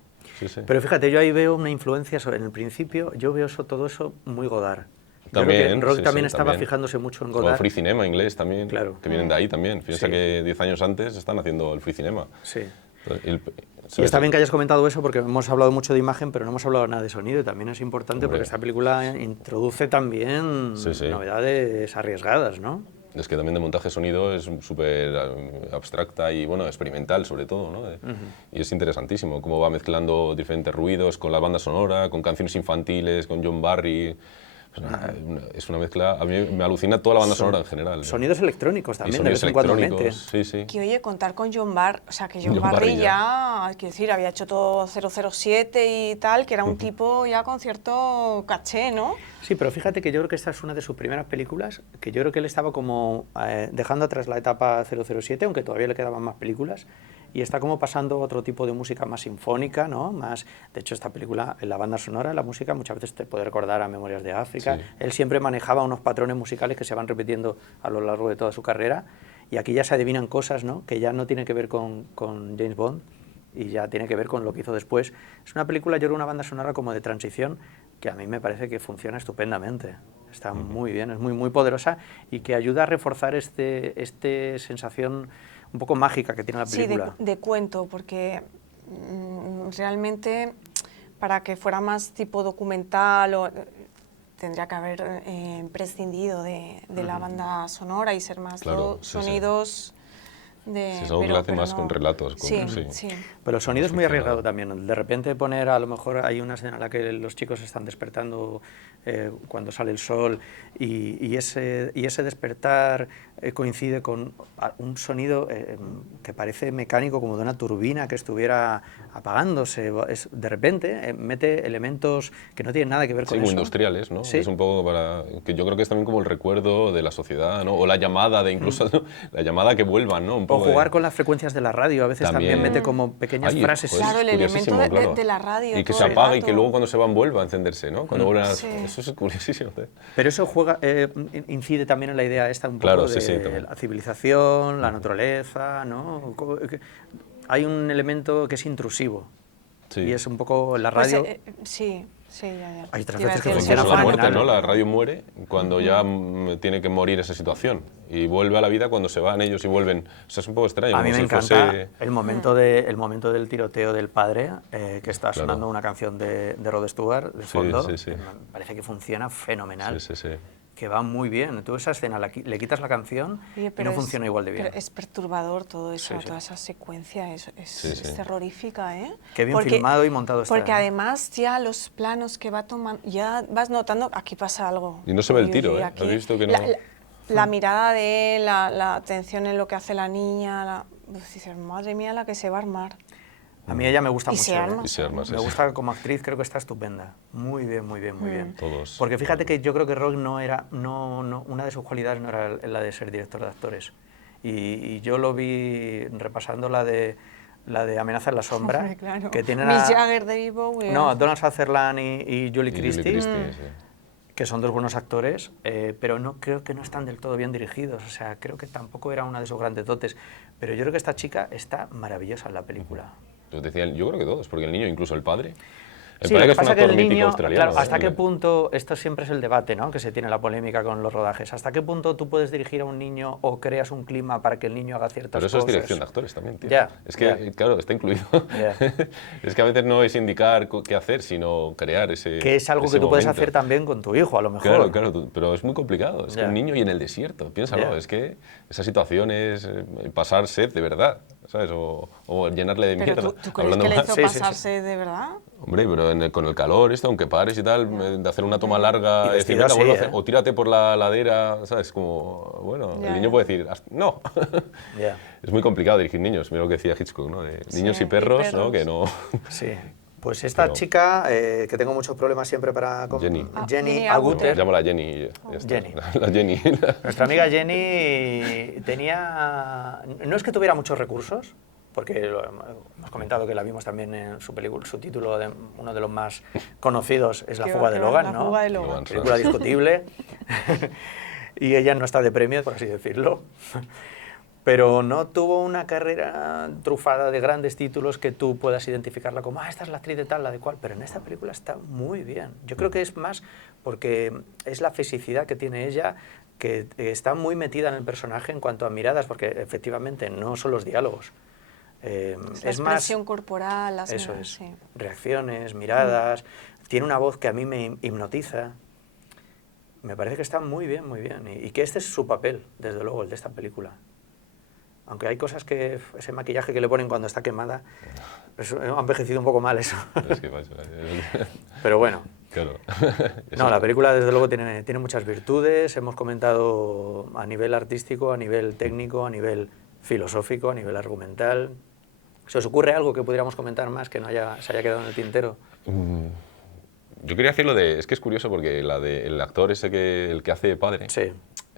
Sí, sí. Pero fíjate, yo ahí veo una influencia, en el principio, yo veo todo eso muy Godard. Yo creo También, que Rock sí, también sí, estaba también. fijándose mucho en Como el Godard. free cinema inglés también, Claro. que vienen de ahí también. Piensa Sí. que 10 años antes están haciendo el free cinema. Sí. Entonces, Y está bien que hayas comentado eso porque hemos hablado mucho de imagen, pero no hemos hablado nada de sonido y también es importante Hombre. porque esta película introduce también Sí, sí. novedades arriesgadas, ¿no? Es que también de montaje sonido es súper abstracta y bueno, experimental sobre todo, ¿no? Y es interesantísimo cómo va mezclando diferentes ruidos con la banda sonora, con canciones infantiles, con John Barry. Es una mezcla, a mí me alucina toda la banda sonora en general. Sonidos electrónicos Y también, de sonidos vez en cuando mete. electrónicos, sí, sí. Que oye, contar con John Barry, o sea, que John John Barry Barry ya, quiero decir, había hecho todo 007 y tal, que era un tipo ya con cierto caché, ¿no? Sí, pero fíjate que yo creo que esta es una de sus primeras películas, que yo creo que él estaba como dejando atrás la etapa 007, aunque todavía le quedaban más películas, y está como pasando a otro tipo de música más sinfónica, ¿no? Más, de hecho, esta película, en la banda sonora, la música, muchas veces te puede recordar a Memorias de África. Sí. Él siempre manejaba unos patrones musicales que se van repitiendo a lo largo de toda su carrera, y aquí ya se adivinan cosas, ¿no? Que ya no tiene que ver con James Bond, y ya tiene que ver con lo que hizo después. Es una película, yo creo, una banda sonora como de transición, que a mí me parece que funciona estupendamente. Está muy bien, es muy, muy poderosa y que ayuda a reforzar este sensación un poco mágica que tiene la película. Sí, de cuento, porque realmente para que fuera más tipo documental tendría que haber prescindido de la banda sonora y ser más Claro, sí, sonidos de... Sí, es algo que lo hace más con relatos. Sí, sí. sí. Pero el sonido es muy ficcionado. arriesgado también. De repente poner, a lo mejor hay una escena en la que los chicos están despertando cuando sale el sol y ese despertar coincide con un sonido que parece mecánico, como de una turbina que estuviera apagándose. De repente mete elementos que no tienen nada que ver con Sí, como eso. industriales, ¿no? Sí. Es un poco para... que yo creo que es también como el recuerdo de la sociedad, ¿no? O la llamada de incluso... la llamada que vuelvan, ¿no? Un O poco jugar con las frecuencias de la radio. A veces también mete como pequeñas Ay, frases. joder, Claro, el elemento curiosísimo, de la radio Y que todo se el apague y rato. que luego cuando se van vuelva a encenderse, ¿no? Cuando vuelven a... Sí. Eso es curiosísimo. Pero eso incide también en la idea esta un poco Claro, de sí, también. la civilización, la naturaleza, ¿no? Hay un elemento que es intrusivo Sí. y es un poco la Pues, radio. sí, ya. Hay otras Te iba a veces que decir el funciona ser la humano, muerte, fenomenal. ¿no? La radio muere cuando ya tiene que morir esa situación y vuelve a la vida cuando se van ellos y vuelven. O sea, es un poco extraño. A mí como me si encanta fuese- el momento del tiroteo del padre, que está Claro. sonando una canción de Rod Stewart de Sí, fondo. sí, sí. Que me parece que funciona fenomenal. Sí, sí, sí. Que va muy bien. Tú esa escena le quitas la canción Oye, y pero no funciona igual de bien. Pero es perturbador todo eso, Sí, sí. toda esa secuencia, es sí. terrorífica, ¿eh? Qué bien filmado y montado está, Porque ¿eh? además ya los planos que va tomando, ya vas notando, aquí pasa algo. Y no se ve el Uy, tiro, uy, ¿eh? aquí- ¿Has visto que no? La mirada de él, la atención en lo que hace la niña, dices, madre mía, la que se va a armar. A mí ella me gusta Y mucho. se arma. Y se arma, sí, Me sí. gusta como actriz, creo que está estupenda. Muy bien, muy bien, muy bien. Todos. Porque fíjate que yo creo que Rock una de sus cualidades no era la de ser director de actores. Y yo lo vi repasando la de Amenaza en la sombra, Hombre, claro. que tiene Mick Jagger, David Bowie. No, Donald Sutherland y Julie Y Christie, Julie Christie, sí. que son dos buenos actores, pero creo que no están del todo bien dirigidos. O sea, creo que tampoco era una de sus grandes dotes. Pero yo creo que esta chica está maravillosa en la película. Yo creo que todos, porque el niño, incluso el padre, Me Sí, parece lo que que es un pasa que actor el mítico niño, australiano. claro, ¿hasta qué punto, esto siempre es el debate, ¿no? Que se tiene la polémica con los rodajes, ¿hasta qué punto tú puedes dirigir a un niño o creas un clima para que el niño haga ciertas Pero eso cosas? es dirección de actores también, tío. Ya, Es que, ya. claro, está incluido. Ya. Es que a veces no es indicar qué hacer, sino crear ese Que es algo ese que tú puedes momento. hacer también con tu hijo, a lo mejor. Claro, claro, pero es muy complicado. Es que Ya. un niño y en el desierto, piénsalo, Ya. es que esas situaciones, pasar sed de verdad, ¿sabes? O llenarle de Pero mierda. ¿tú crees hablando que le mal. hizo Sí, sí, sí. pasarse de verdad? Hombre, pero con el calor, esto, aunque pares y tal, de hacer una toma larga, Y decir, vestido venga, así, vuelvo a hacer, ¿eh? o tírate por la ladera, ¿sabes? Como, bueno, Ya, el niño ya. puede decir, no. Ya. Es muy complicado dirigir niños, mira lo que decía Hitchcock, ¿no? De niños Sí, y perros, y ¿no? perros. Que no... Sí. Pues esta Pero- chica, que tengo muchos problemas siempre para... Jenny. Jenny Jenny Agutter. Llámala Jenny y ya está. Jenny. La Jenny. Nuestra amiga Jenny tenía... No es que tuviera muchos recursos, porque hemos comentado que la vimos también en su película, su título, uno de los más conocidos es La Qué fuga va, de qué va, Logan, La ¿no? fuga de Logan. Película discutible. Y ella no está de premio, por así decirlo. Pero no tuvo una carrera trufada de grandes títulos que tú puedas identificarla como, esta es la actriz de tal, la de cual, pero en esta película está muy bien. Yo creo que es más porque es la fisicidad que tiene ella, que está muy metida en el personaje en cuanto a miradas, porque efectivamente no son los diálogos. La Es más, expresión corporal, las eso miradas, es, sí. reacciones, miradas, tiene una voz que a mí me hipnotiza. Me parece que está muy bien, y que este es su papel, desde luego, el de esta película. Aunque hay cosas que, ese maquillaje que le ponen cuando está quemada, ha envejecido un poco mal eso. Es que pasa. Pero bueno. Claro. No, la película desde luego tiene muchas virtudes, hemos comentado a nivel artístico, a nivel técnico, a nivel filosófico, a nivel argumental. ¿Se os ocurre algo que pudiéramos comentar más que no se haya quedado en el tintero? Yo quería decirlo de... Es que es curioso porque el actor ese el que hace de padre... Sí.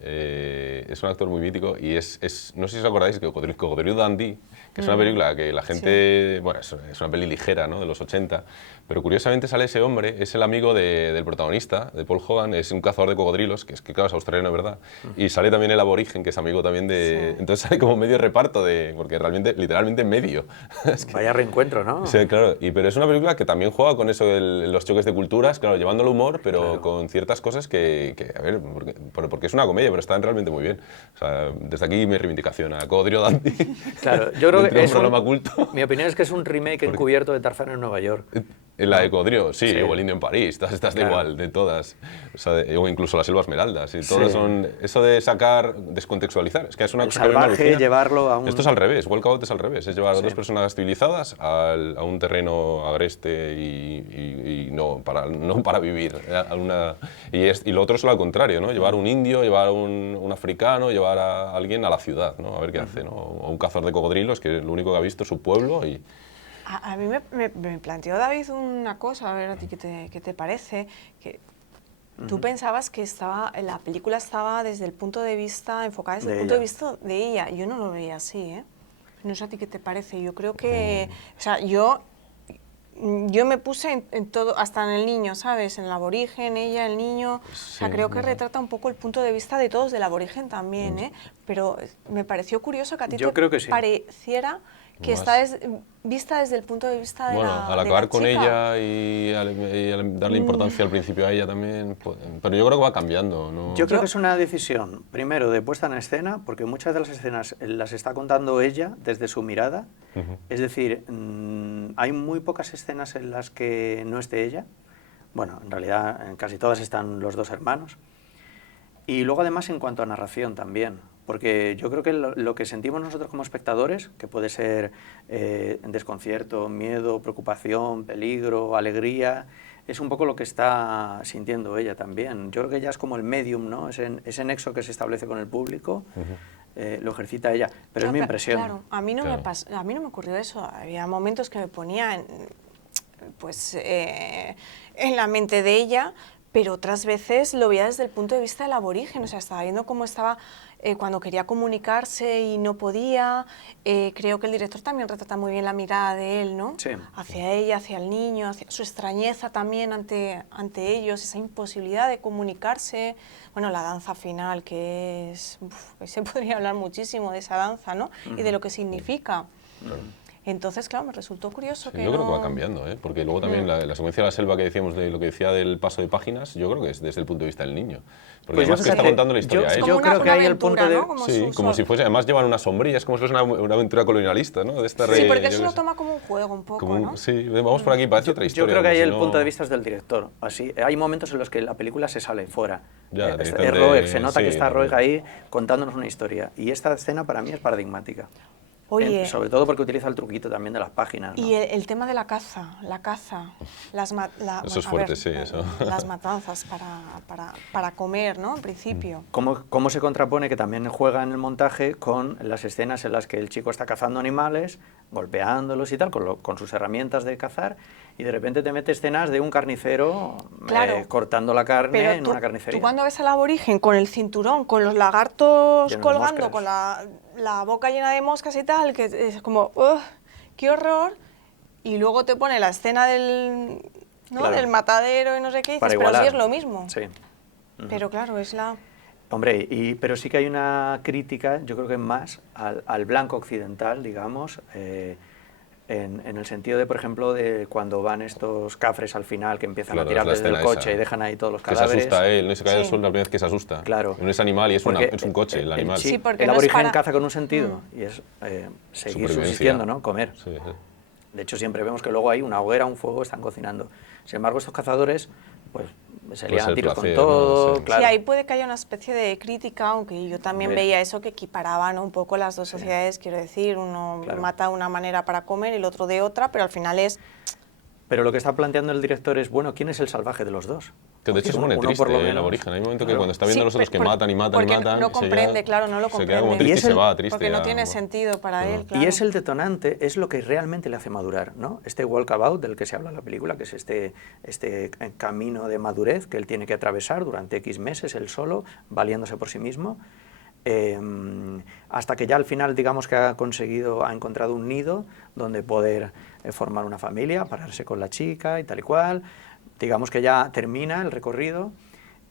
Es un actor muy mítico y no sé si os acordáis que Cocodrilo Dundee, que es una película que la gente, bueno, es una peli ligera, ¿no? De los 80, pero curiosamente sale ese hombre, es el amigo del protagonista, de Paul Hogan, es un cazador de cocodrilos, que claro, es australiano, ¿verdad? Y sale también el aborigen, que es amigo también de... Sí. Entonces sale como medio reparto, porque realmente, literalmente medio. Es que, Vaya reencuentro, ¿no? sí, claro, pero es una película que también juega con eso, los choques de culturas, claro, llevando el humor, pero Claro. con ciertas cosas que a ver, porque es una comedia, pero están realmente muy bien. O sea, desde aquí mi reivindicación a Cocodrilo Dundee. Claro, yo creo Dentro que de es un programa culto. mi opinión es que es un remake encubierto de Tarzán en Nueva York. En la de Cocodrilo, sí, Sí. o el Indio en París, todas estas de Claro. igual, de todas. O sea, o incluso la Selva Esmeraldas, y Sí. todas son... Eso de sacar, descontextualizar, es que es una El cosa que me salvaje, alucina. llevarlo a un... Esto es al revés, Walkabout es al revés, es llevar a Sí. dos personas civilizadas a un terreno agreste y no para vivir. Y lo otro es lo contrario, ¿no? Llevar un indio, llevar un africano, llevar a alguien a la ciudad, ¿no? A ver qué hace, ¿no? O un cazador de cocodrilos que lo único que ha visto es su pueblo y... A mí me planteó David una cosa, a ver a ti qué te parece, que tú pensabas que la película estaba desde el punto de vista, enfocada desde De el punto de ella. vista de ella. Yo no lo veía así, ¿eh? No sé a ti qué te parece. Yo creo que, o sea, yo me puse en todo, hasta en el niño, ¿sabes? En el aborigen, ella, el niño. O sea, Sí, creo que retrata un poco el punto de vista de todos del aborigen también, ¿eh? Pero me pareció curioso que a ti Yo te que sí. pareciera que Más. está vista desde el punto de vista de Bueno, la al de acabar la con chica. ella y al darle importancia al principio a ella también, pero yo creo que va cambiando, ¿no? Yo creo que es una decisión, primero, de puesta en escena, porque muchas de las escenas las está contando ella desde su mirada. Es decir, hay muy pocas escenas en las que no esté ella. Bueno, en realidad en casi todas están los dos hermanos. Y luego además en cuanto a narración también, porque yo creo que lo que sentimos nosotros como espectadores, que puede ser desconcierto, miedo, preocupación, peligro, alegría, es un poco lo que está sintiendo ella también. Yo creo que ella es como el medium, ¿no? Ese nexo que se establece con el público, lo ejercita ella, pero es mi impresión. Claro, a mí no Claro. me pasó, a mí no me ocurrió eso. Había momentos que me ponía en la mente de ella, pero otras veces lo veía desde el punto de vista del aborigen, o sea, estaba viendo cómo estaba cuando quería comunicarse y no podía. Creo que el director también retrata muy bien la mirada de él, ¿no? Sí. Hacia ella, hacia el niño, hacia su extrañeza también ante ellos, esa imposibilidad de comunicarse. Bueno, la danza final, que se podría hablar muchísimo de esa danza, ¿no? Y de lo que significa. Entonces, claro, me resultó curioso Sí, que yo creo que va no... cambiando, ¿eh? Porque luego también la secuencia de la selva que decíamos, de lo que decía del paso de páginas, yo creo que es desde el punto de vista del niño. Porque Pues yo, además que está fíjate, contando la historia a Es él. como yo creo que una hay el aventura, punto de... ¿no? Como Sí, como si fuese, además llevan una sombrilla, es como si fuese una aventura colonialista, ¿no? De esta Sí, porque yo él se qué lo sé. toma como un juego un poco, ¿no? Sí, vamos por aquí, parece otra Yo historia. creo que como ahí si el no- punto de vista es del director. Así, hay momentos en los que la película se sale fuera. Ya, Es directamente, Roeg, se nota sí, que está también. Roeg ahí contándonos una historia. Y esta escena para mí es paradigmática. Oye, Sobre todo porque utiliza el truquito también de las páginas, ¿no? y el tema de la caza, Eso es fuerte, sí, eso. las matanzas para comer, ¿no? En principio. ¿Cómo se contrapone que también juega en el montaje con las escenas en las que el chico está cazando animales, golpeándolos y tal, con sus herramientas de cazar, y de repente te mete escenas de un carnicero Claro, cortando la carne Pero en una carnicería? tú cuando ves al aborigen con el cinturón, con los lagartos Lleno de colgando, moscas. con la boca llena de moscas y tal, que es como, ¡ugh! ¡Qué horror! Y luego te pone la escena ¿no? Claro. del matadero y no sé qué, y Para dices, pero igualar. sí es lo mismo. Sí. Pero claro, es la... Hombre, pero sí que hay una crítica, yo creo que más al blanco occidental, digamos, en el sentido de, por ejemplo, de cuando van estos cafres al final que empiezan Claro, a tirar es la desde el escena coche esa. y dejan ahí todos los Que se cadáveres. asusta él, ¿no? Y se cae del Sí. sol la primera vez que se asusta. Claro. No es animal y es Porque un coche, el animal. Sí, porque el no es aborigen para- caza con un sentido y es seguir Supervivencia. subsistiendo, ¿no? Comer. Sí, sí. De hecho, siempre vemos que luego hay una hoguera, un fuego, están cocinando. Sin embargo, estos cazadores, pues, se lían a el tiros con placer, todo, ¿no? Sí. claro. Sí, ahí puede que haya una especie de crítica, aunque yo también Hombre. veía eso que equiparaban un poco las dos sociedades, quiero decir, uno Claro. mata de una manera para comer y el otro de otra, pero al final es... Pero lo que está planteando el director es, bueno, ¿quién es el salvaje de los dos? Que de hecho Porque se pone uno triste, por lo el menos- aborigen. Hay un momento que Claro. cuando está viendo Sí, a los otros que por- matan y matan y porque matan... no se comprende, queda- claro, no lo Se queda como comprende. triste y Y es se el- va triste. Porque no ya, tiene bueno. sentido para Claro. él, claro. Y es el detonante, es lo que realmente le hace madurar, ¿no? Este walkabout del que se habla en la película, que es este camino de madurez que él tiene que atravesar durante X meses, él solo, valiéndose por sí mismo, hasta que ya al final, digamos que ha encontrado un nido donde poder formar una familia, pararse con la chica y tal y cual. Digamos que ya termina el recorrido.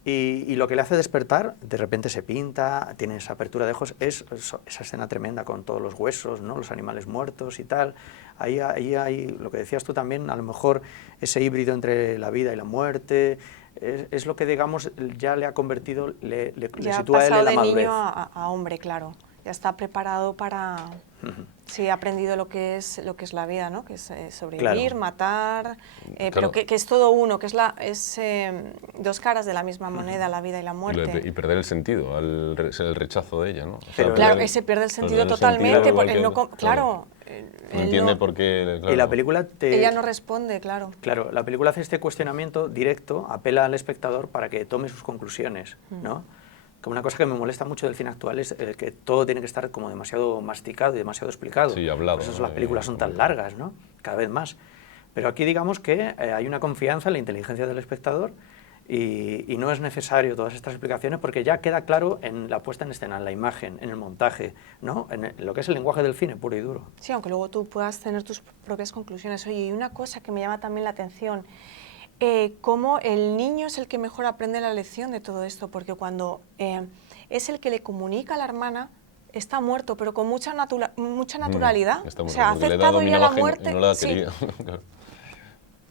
Y lo que le hace despertar, de repente se pinta, tiene esa apertura de ojos, es esa escena tremenda con todos los huesos, ¿no? Los animales muertos y tal. Ahí hay, lo que decías tú también, a lo mejor ese híbrido entre la vida y la muerte, es lo que, digamos, ya le ha convertido, le Ya ha sitúa a él en pasado la de madurez. niño a hombre, claro. Ya está preparado para... Sí, ha aprendido lo que es la vida, ¿no? Que es sobrevivir, Claro. matar, Claro. pero que es todo uno, que es dos caras de la misma moneda, la vida y la muerte. Y perder el sentido, el rechazo de ella, ¿no? O sea, Pero- Claro, perder- ese pierde el sentido perder el totalmente, sentido, porque él igual no... que- Claro, No él entiende no- por qué... Y la película Ella no responde, claro. Claro, la película hace este cuestionamiento directo, apela al espectador para que tome sus conclusiones, ¿no? Que una cosa que me molesta mucho del cine actual es que todo tiene que estar como demasiado masticado y demasiado explicado. Sí, hablado, Por eso ¿no? las películas son tan largas, ¿no? Cada vez más. Pero aquí digamos que hay una confianza en la inteligencia del espectador y no es necesario todas estas explicaciones porque ya queda claro en la puesta en escena, en la imagen, en el montaje, ¿no? En lo que es el lenguaje del cine puro y duro. Sí, aunque luego tú puedas tener tus propias conclusiones. Oye, y una cosa que me llama también la atención, cómo el niño es el que mejor aprende la lección de todo esto, porque cuando es el que le comunica a la hermana, está muerto, pero con mucha naturalidad. Está O muerto, sea, ha porque le he aceptado dado ya mi la navaja y muerte. no la ha Sí, querido. Claro.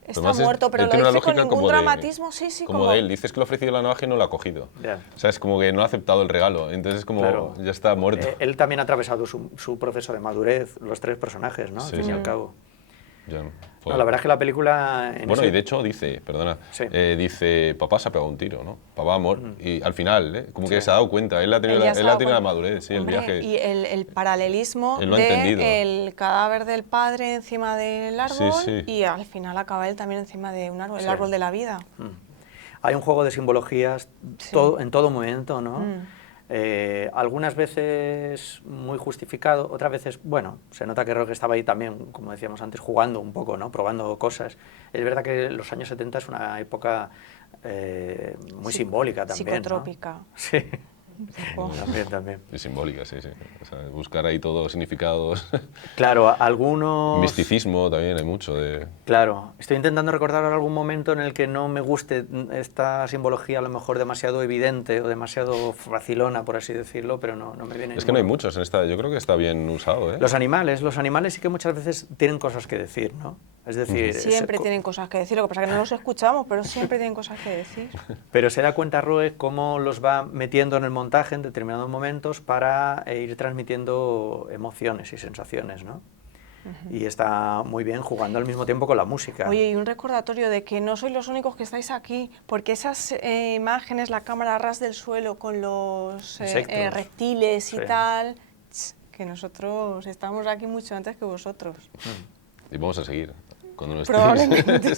está Además, muerto, pero él lo tiene una dice con lógica ningún como de- dramatismo. Sí, sí, como de él, dices que le ha ofrecido la navaja y no la ha cogido. Ya. O sea, es como que no ha aceptado el regalo, entonces es como Claro. ya está muerto. Él también ha atravesado su proceso de madurez, los tres personajes, ¿no? Sí, Al fin y sí. al cabo. Ya, No, joder. la verdad es que la película... en Bueno, ese- y de hecho dice, perdona, Sí. dice, papá se ha pegado un tiro, ¿no? Papá amor. Y al final, como que Sí. se ha dado cuenta, él ha tenido, Él ya se él ha ha dado tenido la cuenta. madurez, sí, Hombre, el viaje. y el paralelismo Él lo ha entendido. del cadáver del padre encima del árbol sí. y al final acaba él también encima de un árbol, el Sí. árbol de la vida. Hay un juego de simbologías Sí. en todo momento, ¿no? Algunas veces muy justificado, otras veces, bueno, se nota que Roeg estaba ahí también, como decíamos antes, jugando un poco, ¿no? Probando cosas. Es verdad que los años 70 es una época muy simbólica también, ¿no? Psicotrópica. Sí. También. Y simbólica, sí, sí. O sea, buscar ahí todos significados. Claro, algunos... Misticismo también hay mucho de... Claro, estoy intentando recordar ahora algún momento en el que no me guste esta simbología a lo mejor demasiado evidente o demasiado facilona, por así decirlo, pero no me viene Es que no hay ninguno. muchos en esta... Yo creo que está bien usado, ¿eh? Los animales sí que muchas veces tienen cosas que decir, ¿no? Es decir... Siempre tienen cosas que decir, lo que pasa es que no los escuchamos, pero siempre tienen cosas que decir. Pero se da cuenta Roeg cómo los va metiendo en el montaje en determinados momentos para ir transmitiendo emociones y sensaciones, ¿no? Y está muy bien jugando al mismo tiempo con la música. Oye, y un recordatorio de que no sois los únicos que estáis aquí, porque esas imágenes, la cámara a ras del suelo con los Insectos. reptiles y Sí. tal, que nosotros estamos aquí mucho antes que vosotros. Y vamos a seguir. Cuando no Probablemente.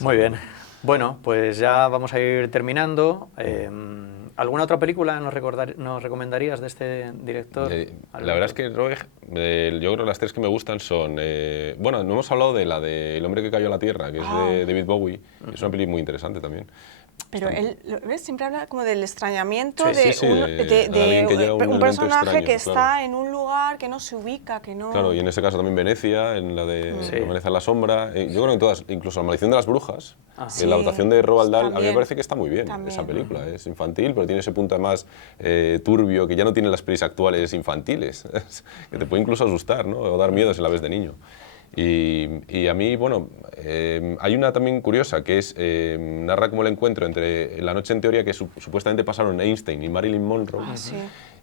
Muy bien. Bueno, pues ya vamos a ir terminando. ¿Alguna otra película nos recomendarías de este director? La verdad es que Roeg, yo creo que las tres que me gustan son... bueno, no hemos hablado de la de El hombre que cayó a la tierra, que es de David Bowie. Es una peli muy interesante también. Pero él, ¿ves? Siempre habla como del extrañamiento Sí, de, sí, un, de alguien que llega a un un elemento personaje extraño, que está claro. en un lugar que no se ubica, que no... Claro, y en ese caso también Venecia, en la de Sí. Amanece en la sombra. Yo creo que en todas, incluso La maldición de las brujas, Sí, en la adaptación de Roald Dahl, a mí me también. parece que está muy bien También. esa película. Es infantil, pero tiene ese punto además turbio que ya no tienen las pelis actuales infantiles, que te puede incluso asustar, ¿no? O dar miedo si la ves de niño. Y a mí, bueno, hay una también curiosa que es, narra como el encuentro entre La noche en teoría que supuestamente pasaron Einstein y Marilyn Monroe. Ah, sí.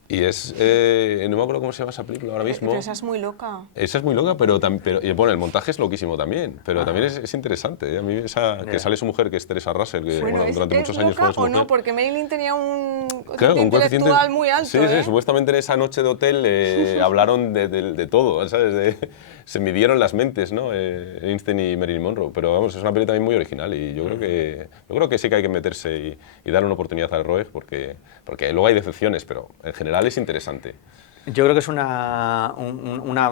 Y es, no me acuerdo cómo se llama esa película ahora mismo. Pero esa es muy loca. Esa es muy loca, pero y bueno, el montaje es loquísimo también, pero también es interesante. ¿Eh? A mí esa, que sale su mujer, que es Teresa Russell, que bueno, durante muchos años fue loca su o mujer. no? Porque Marilyn tenía un Claro, coeficiente un coeficiente intelectual muy alto, Sí, ¿eh? sí, supuestamente en esa noche de hotel hablaron de todo, ¿sabes? Se midieron las mentes, ¿no? Einstein y Marilyn Monroe, pero vamos, es una peli también muy original y yo creo que sí que hay que meterse y darle una oportunidad al Roeg porque luego hay decepciones, pero en general es interesante. Yo creo que es una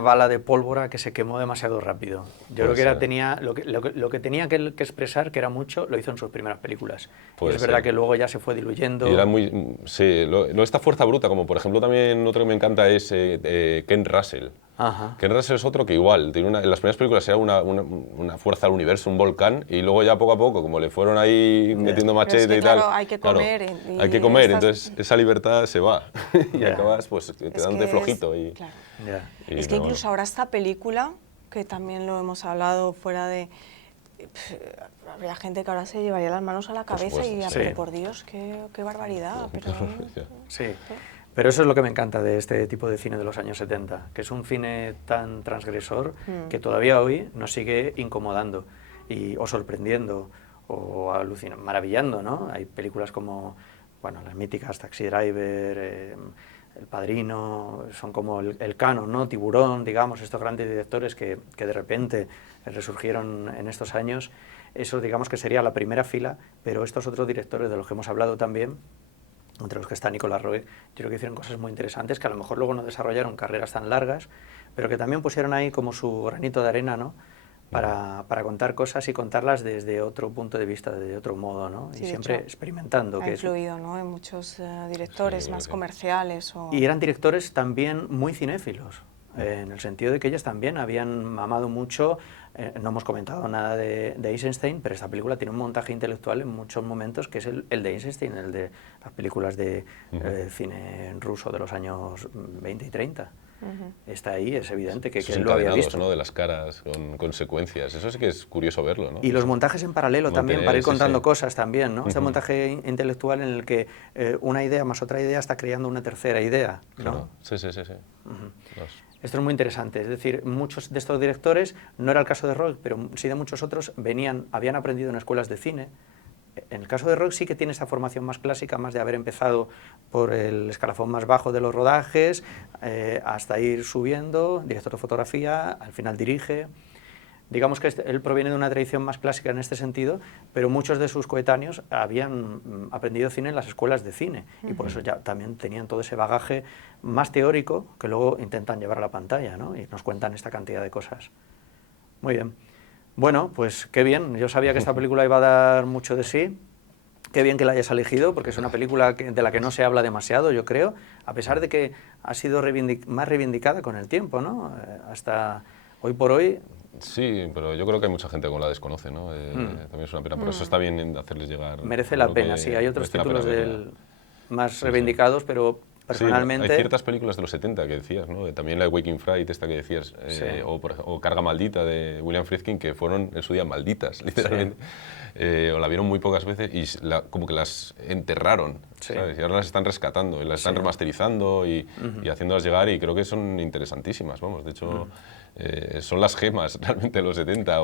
bala de pólvora que se quemó demasiado rápido. Yo creo que tenía lo que tenía que expresar, que era mucho, lo hizo en sus primeras películas. Y es verdad que luego ya se fue diluyendo. Y era muy... Sí, esta fuerza bruta, como por ejemplo también otro que me encanta es Ken Russell. Ajá. Ken Russell es otro que igual, en las primeras películas era una fuerza del universo, un volcán, y luego ya poco a poco, como le fueron ahí metiendo machete Pero es que, y tal... claro, hay que comer. Hay que comer, entonces esa libertad se va y acabas pues quedándote flojito. Claro. Ya. Es que incluso ahora esta película, que también lo hemos hablado fuera de... habría gente que ahora se llevaría las manos a la cabeza y diría, sí. pero por Dios, qué barbaridad. Pero, Sí. Pero eso es lo que me encanta de este tipo de cine de los años 70, que es un cine tan transgresor que todavía hoy nos sigue incomodando o sorprendiendo o maravillando, ¿no? Hay películas como, bueno, las míticas Taxi Driver, El Padrino, son como el canon, ¿no? Tiburón, digamos, estos grandes directores que de repente resurgieron en estos años. Eso digamos que sería la primera fila, pero estos otros directores de los que hemos hablado también, entre los que está Nicolas Roeg, yo creo que hicieron cosas muy interesantes que a lo mejor luego no desarrollaron carreras tan largas, pero que también pusieron ahí como su granito de arena, ¿no? Para contar cosas y contarlas desde otro punto de vista, desde otro modo, ¿no? Sí, y siempre hecho, experimentando. Ha influido, ¿no? En muchos directores más comerciales. Y eran directores también muy cinéfilos, en el sentido de que ellos también habían mamado mucho. No hemos comentado nada de Eisenstein, pero esta película tiene un montaje intelectual en muchos momentos que es el de Eisenstein, el de las películas de cine ruso de los años 20 y 30. Está ahí, es evidente que él lo había visto. ¿No? De las caras con secuencias, eso sí que es curioso verlo, ¿no? Y los montajes en paralelo también, para ir contando cosas también, ¿no? Este montaje intelectual en el que una idea más otra idea está creando una tercera idea, ¿no? Claro. Sí. Esto es muy interesante, es decir, muchos de estos directores, no era el caso de Roeg, pero sí de muchos otros, habían aprendido en escuelas de cine. En el caso de Roeg sí que tiene esa formación más clásica, más de haber empezado por el escalafón más bajo de los rodajes, hasta ir subiendo, director de fotografía, al final dirige. Digamos que él proviene de una tradición más clásica en este sentido, pero muchos de sus coetáneos habían aprendido cine en las escuelas de cine y por eso ya también tenían todo ese bagaje más teórico que luego intentan llevar a la pantalla, ¿no? Y nos cuentan esta cantidad de cosas. Muy bien. Bueno, pues qué bien. Yo sabía que esta película iba a dar mucho de sí. Qué bien que la hayas elegido, porque es una película de la que no se habla demasiado, yo creo, a pesar de que ha sido más reivindicada con el tiempo, ¿no? Hasta hoy por hoy. Sí, pero yo creo que hay mucha gente que la desconoce, ¿no? También es una pena, por eso está bien hacerles llegar. Merece la pena, sí. Hay otros títulos más reivindicados, pero personalmente... Sí, hay ciertas películas de los 70 que decías, ¿no? También la de Waking Fright, esta que decías, sí. o Carga Maldita de William Friedkin, que fueron en su día malditas, literalmente. Sí. O la vieron muy pocas veces y como que las enterraron, sí. ¿Sabes? Y ahora las están rescatando, y las están remasterizando y haciéndolas llegar, y creo que son interesantísimas, vamos. De hecho, son las gemas realmente de los 70,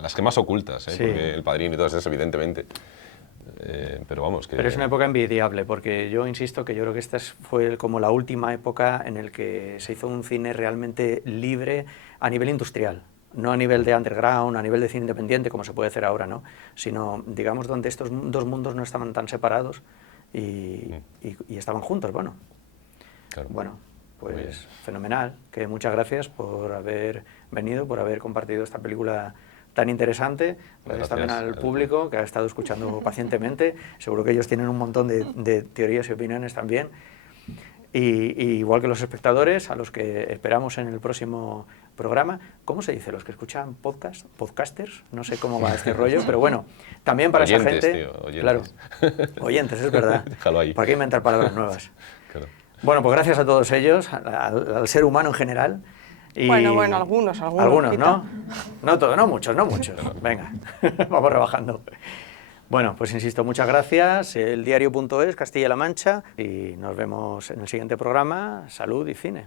las gemas ocultas, sí. Porque El Padrino y todo eso, evidentemente. Pero vamos, que... Pero es una época envidiable, porque yo insisto que yo creo que esta fue como la última época en la que se hizo un cine realmente libre a nivel industrial, no a nivel de underground, a nivel de cine independiente, como se puede hacer ahora, ¿no? Sino, digamos, donde estos dos mundos no estaban tan separados y estaban juntos, bueno. Claro. Bueno, pues fenomenal, que muchas gracias por haber venido, por haber compartido esta película tan interesante. Gracias también al público que ha estado escuchando pacientemente. Seguro que ellos tienen un montón de teorías y opiniones también. Y igual que los espectadores, a los que esperamos en el próximo programa. ¿Cómo se dice? Los que escuchan podcasters, no sé cómo va este rollo, pero bueno, también para oyentes, esa gente... Tío, oyentes. Claro, oyentes, es verdad. Déjalo ahí. ¿Para qué inventar palabras nuevas? Claro. Bueno, pues gracias a todos ellos, al ser humano en general. Y bueno, algunos. Algunos, ¿no? No todos, no muchos. Venga, vamos rebajando. Bueno, pues insisto, muchas gracias. El diario.es, Castilla-La Mancha, y nos vemos en el siguiente programa. Salud y cine.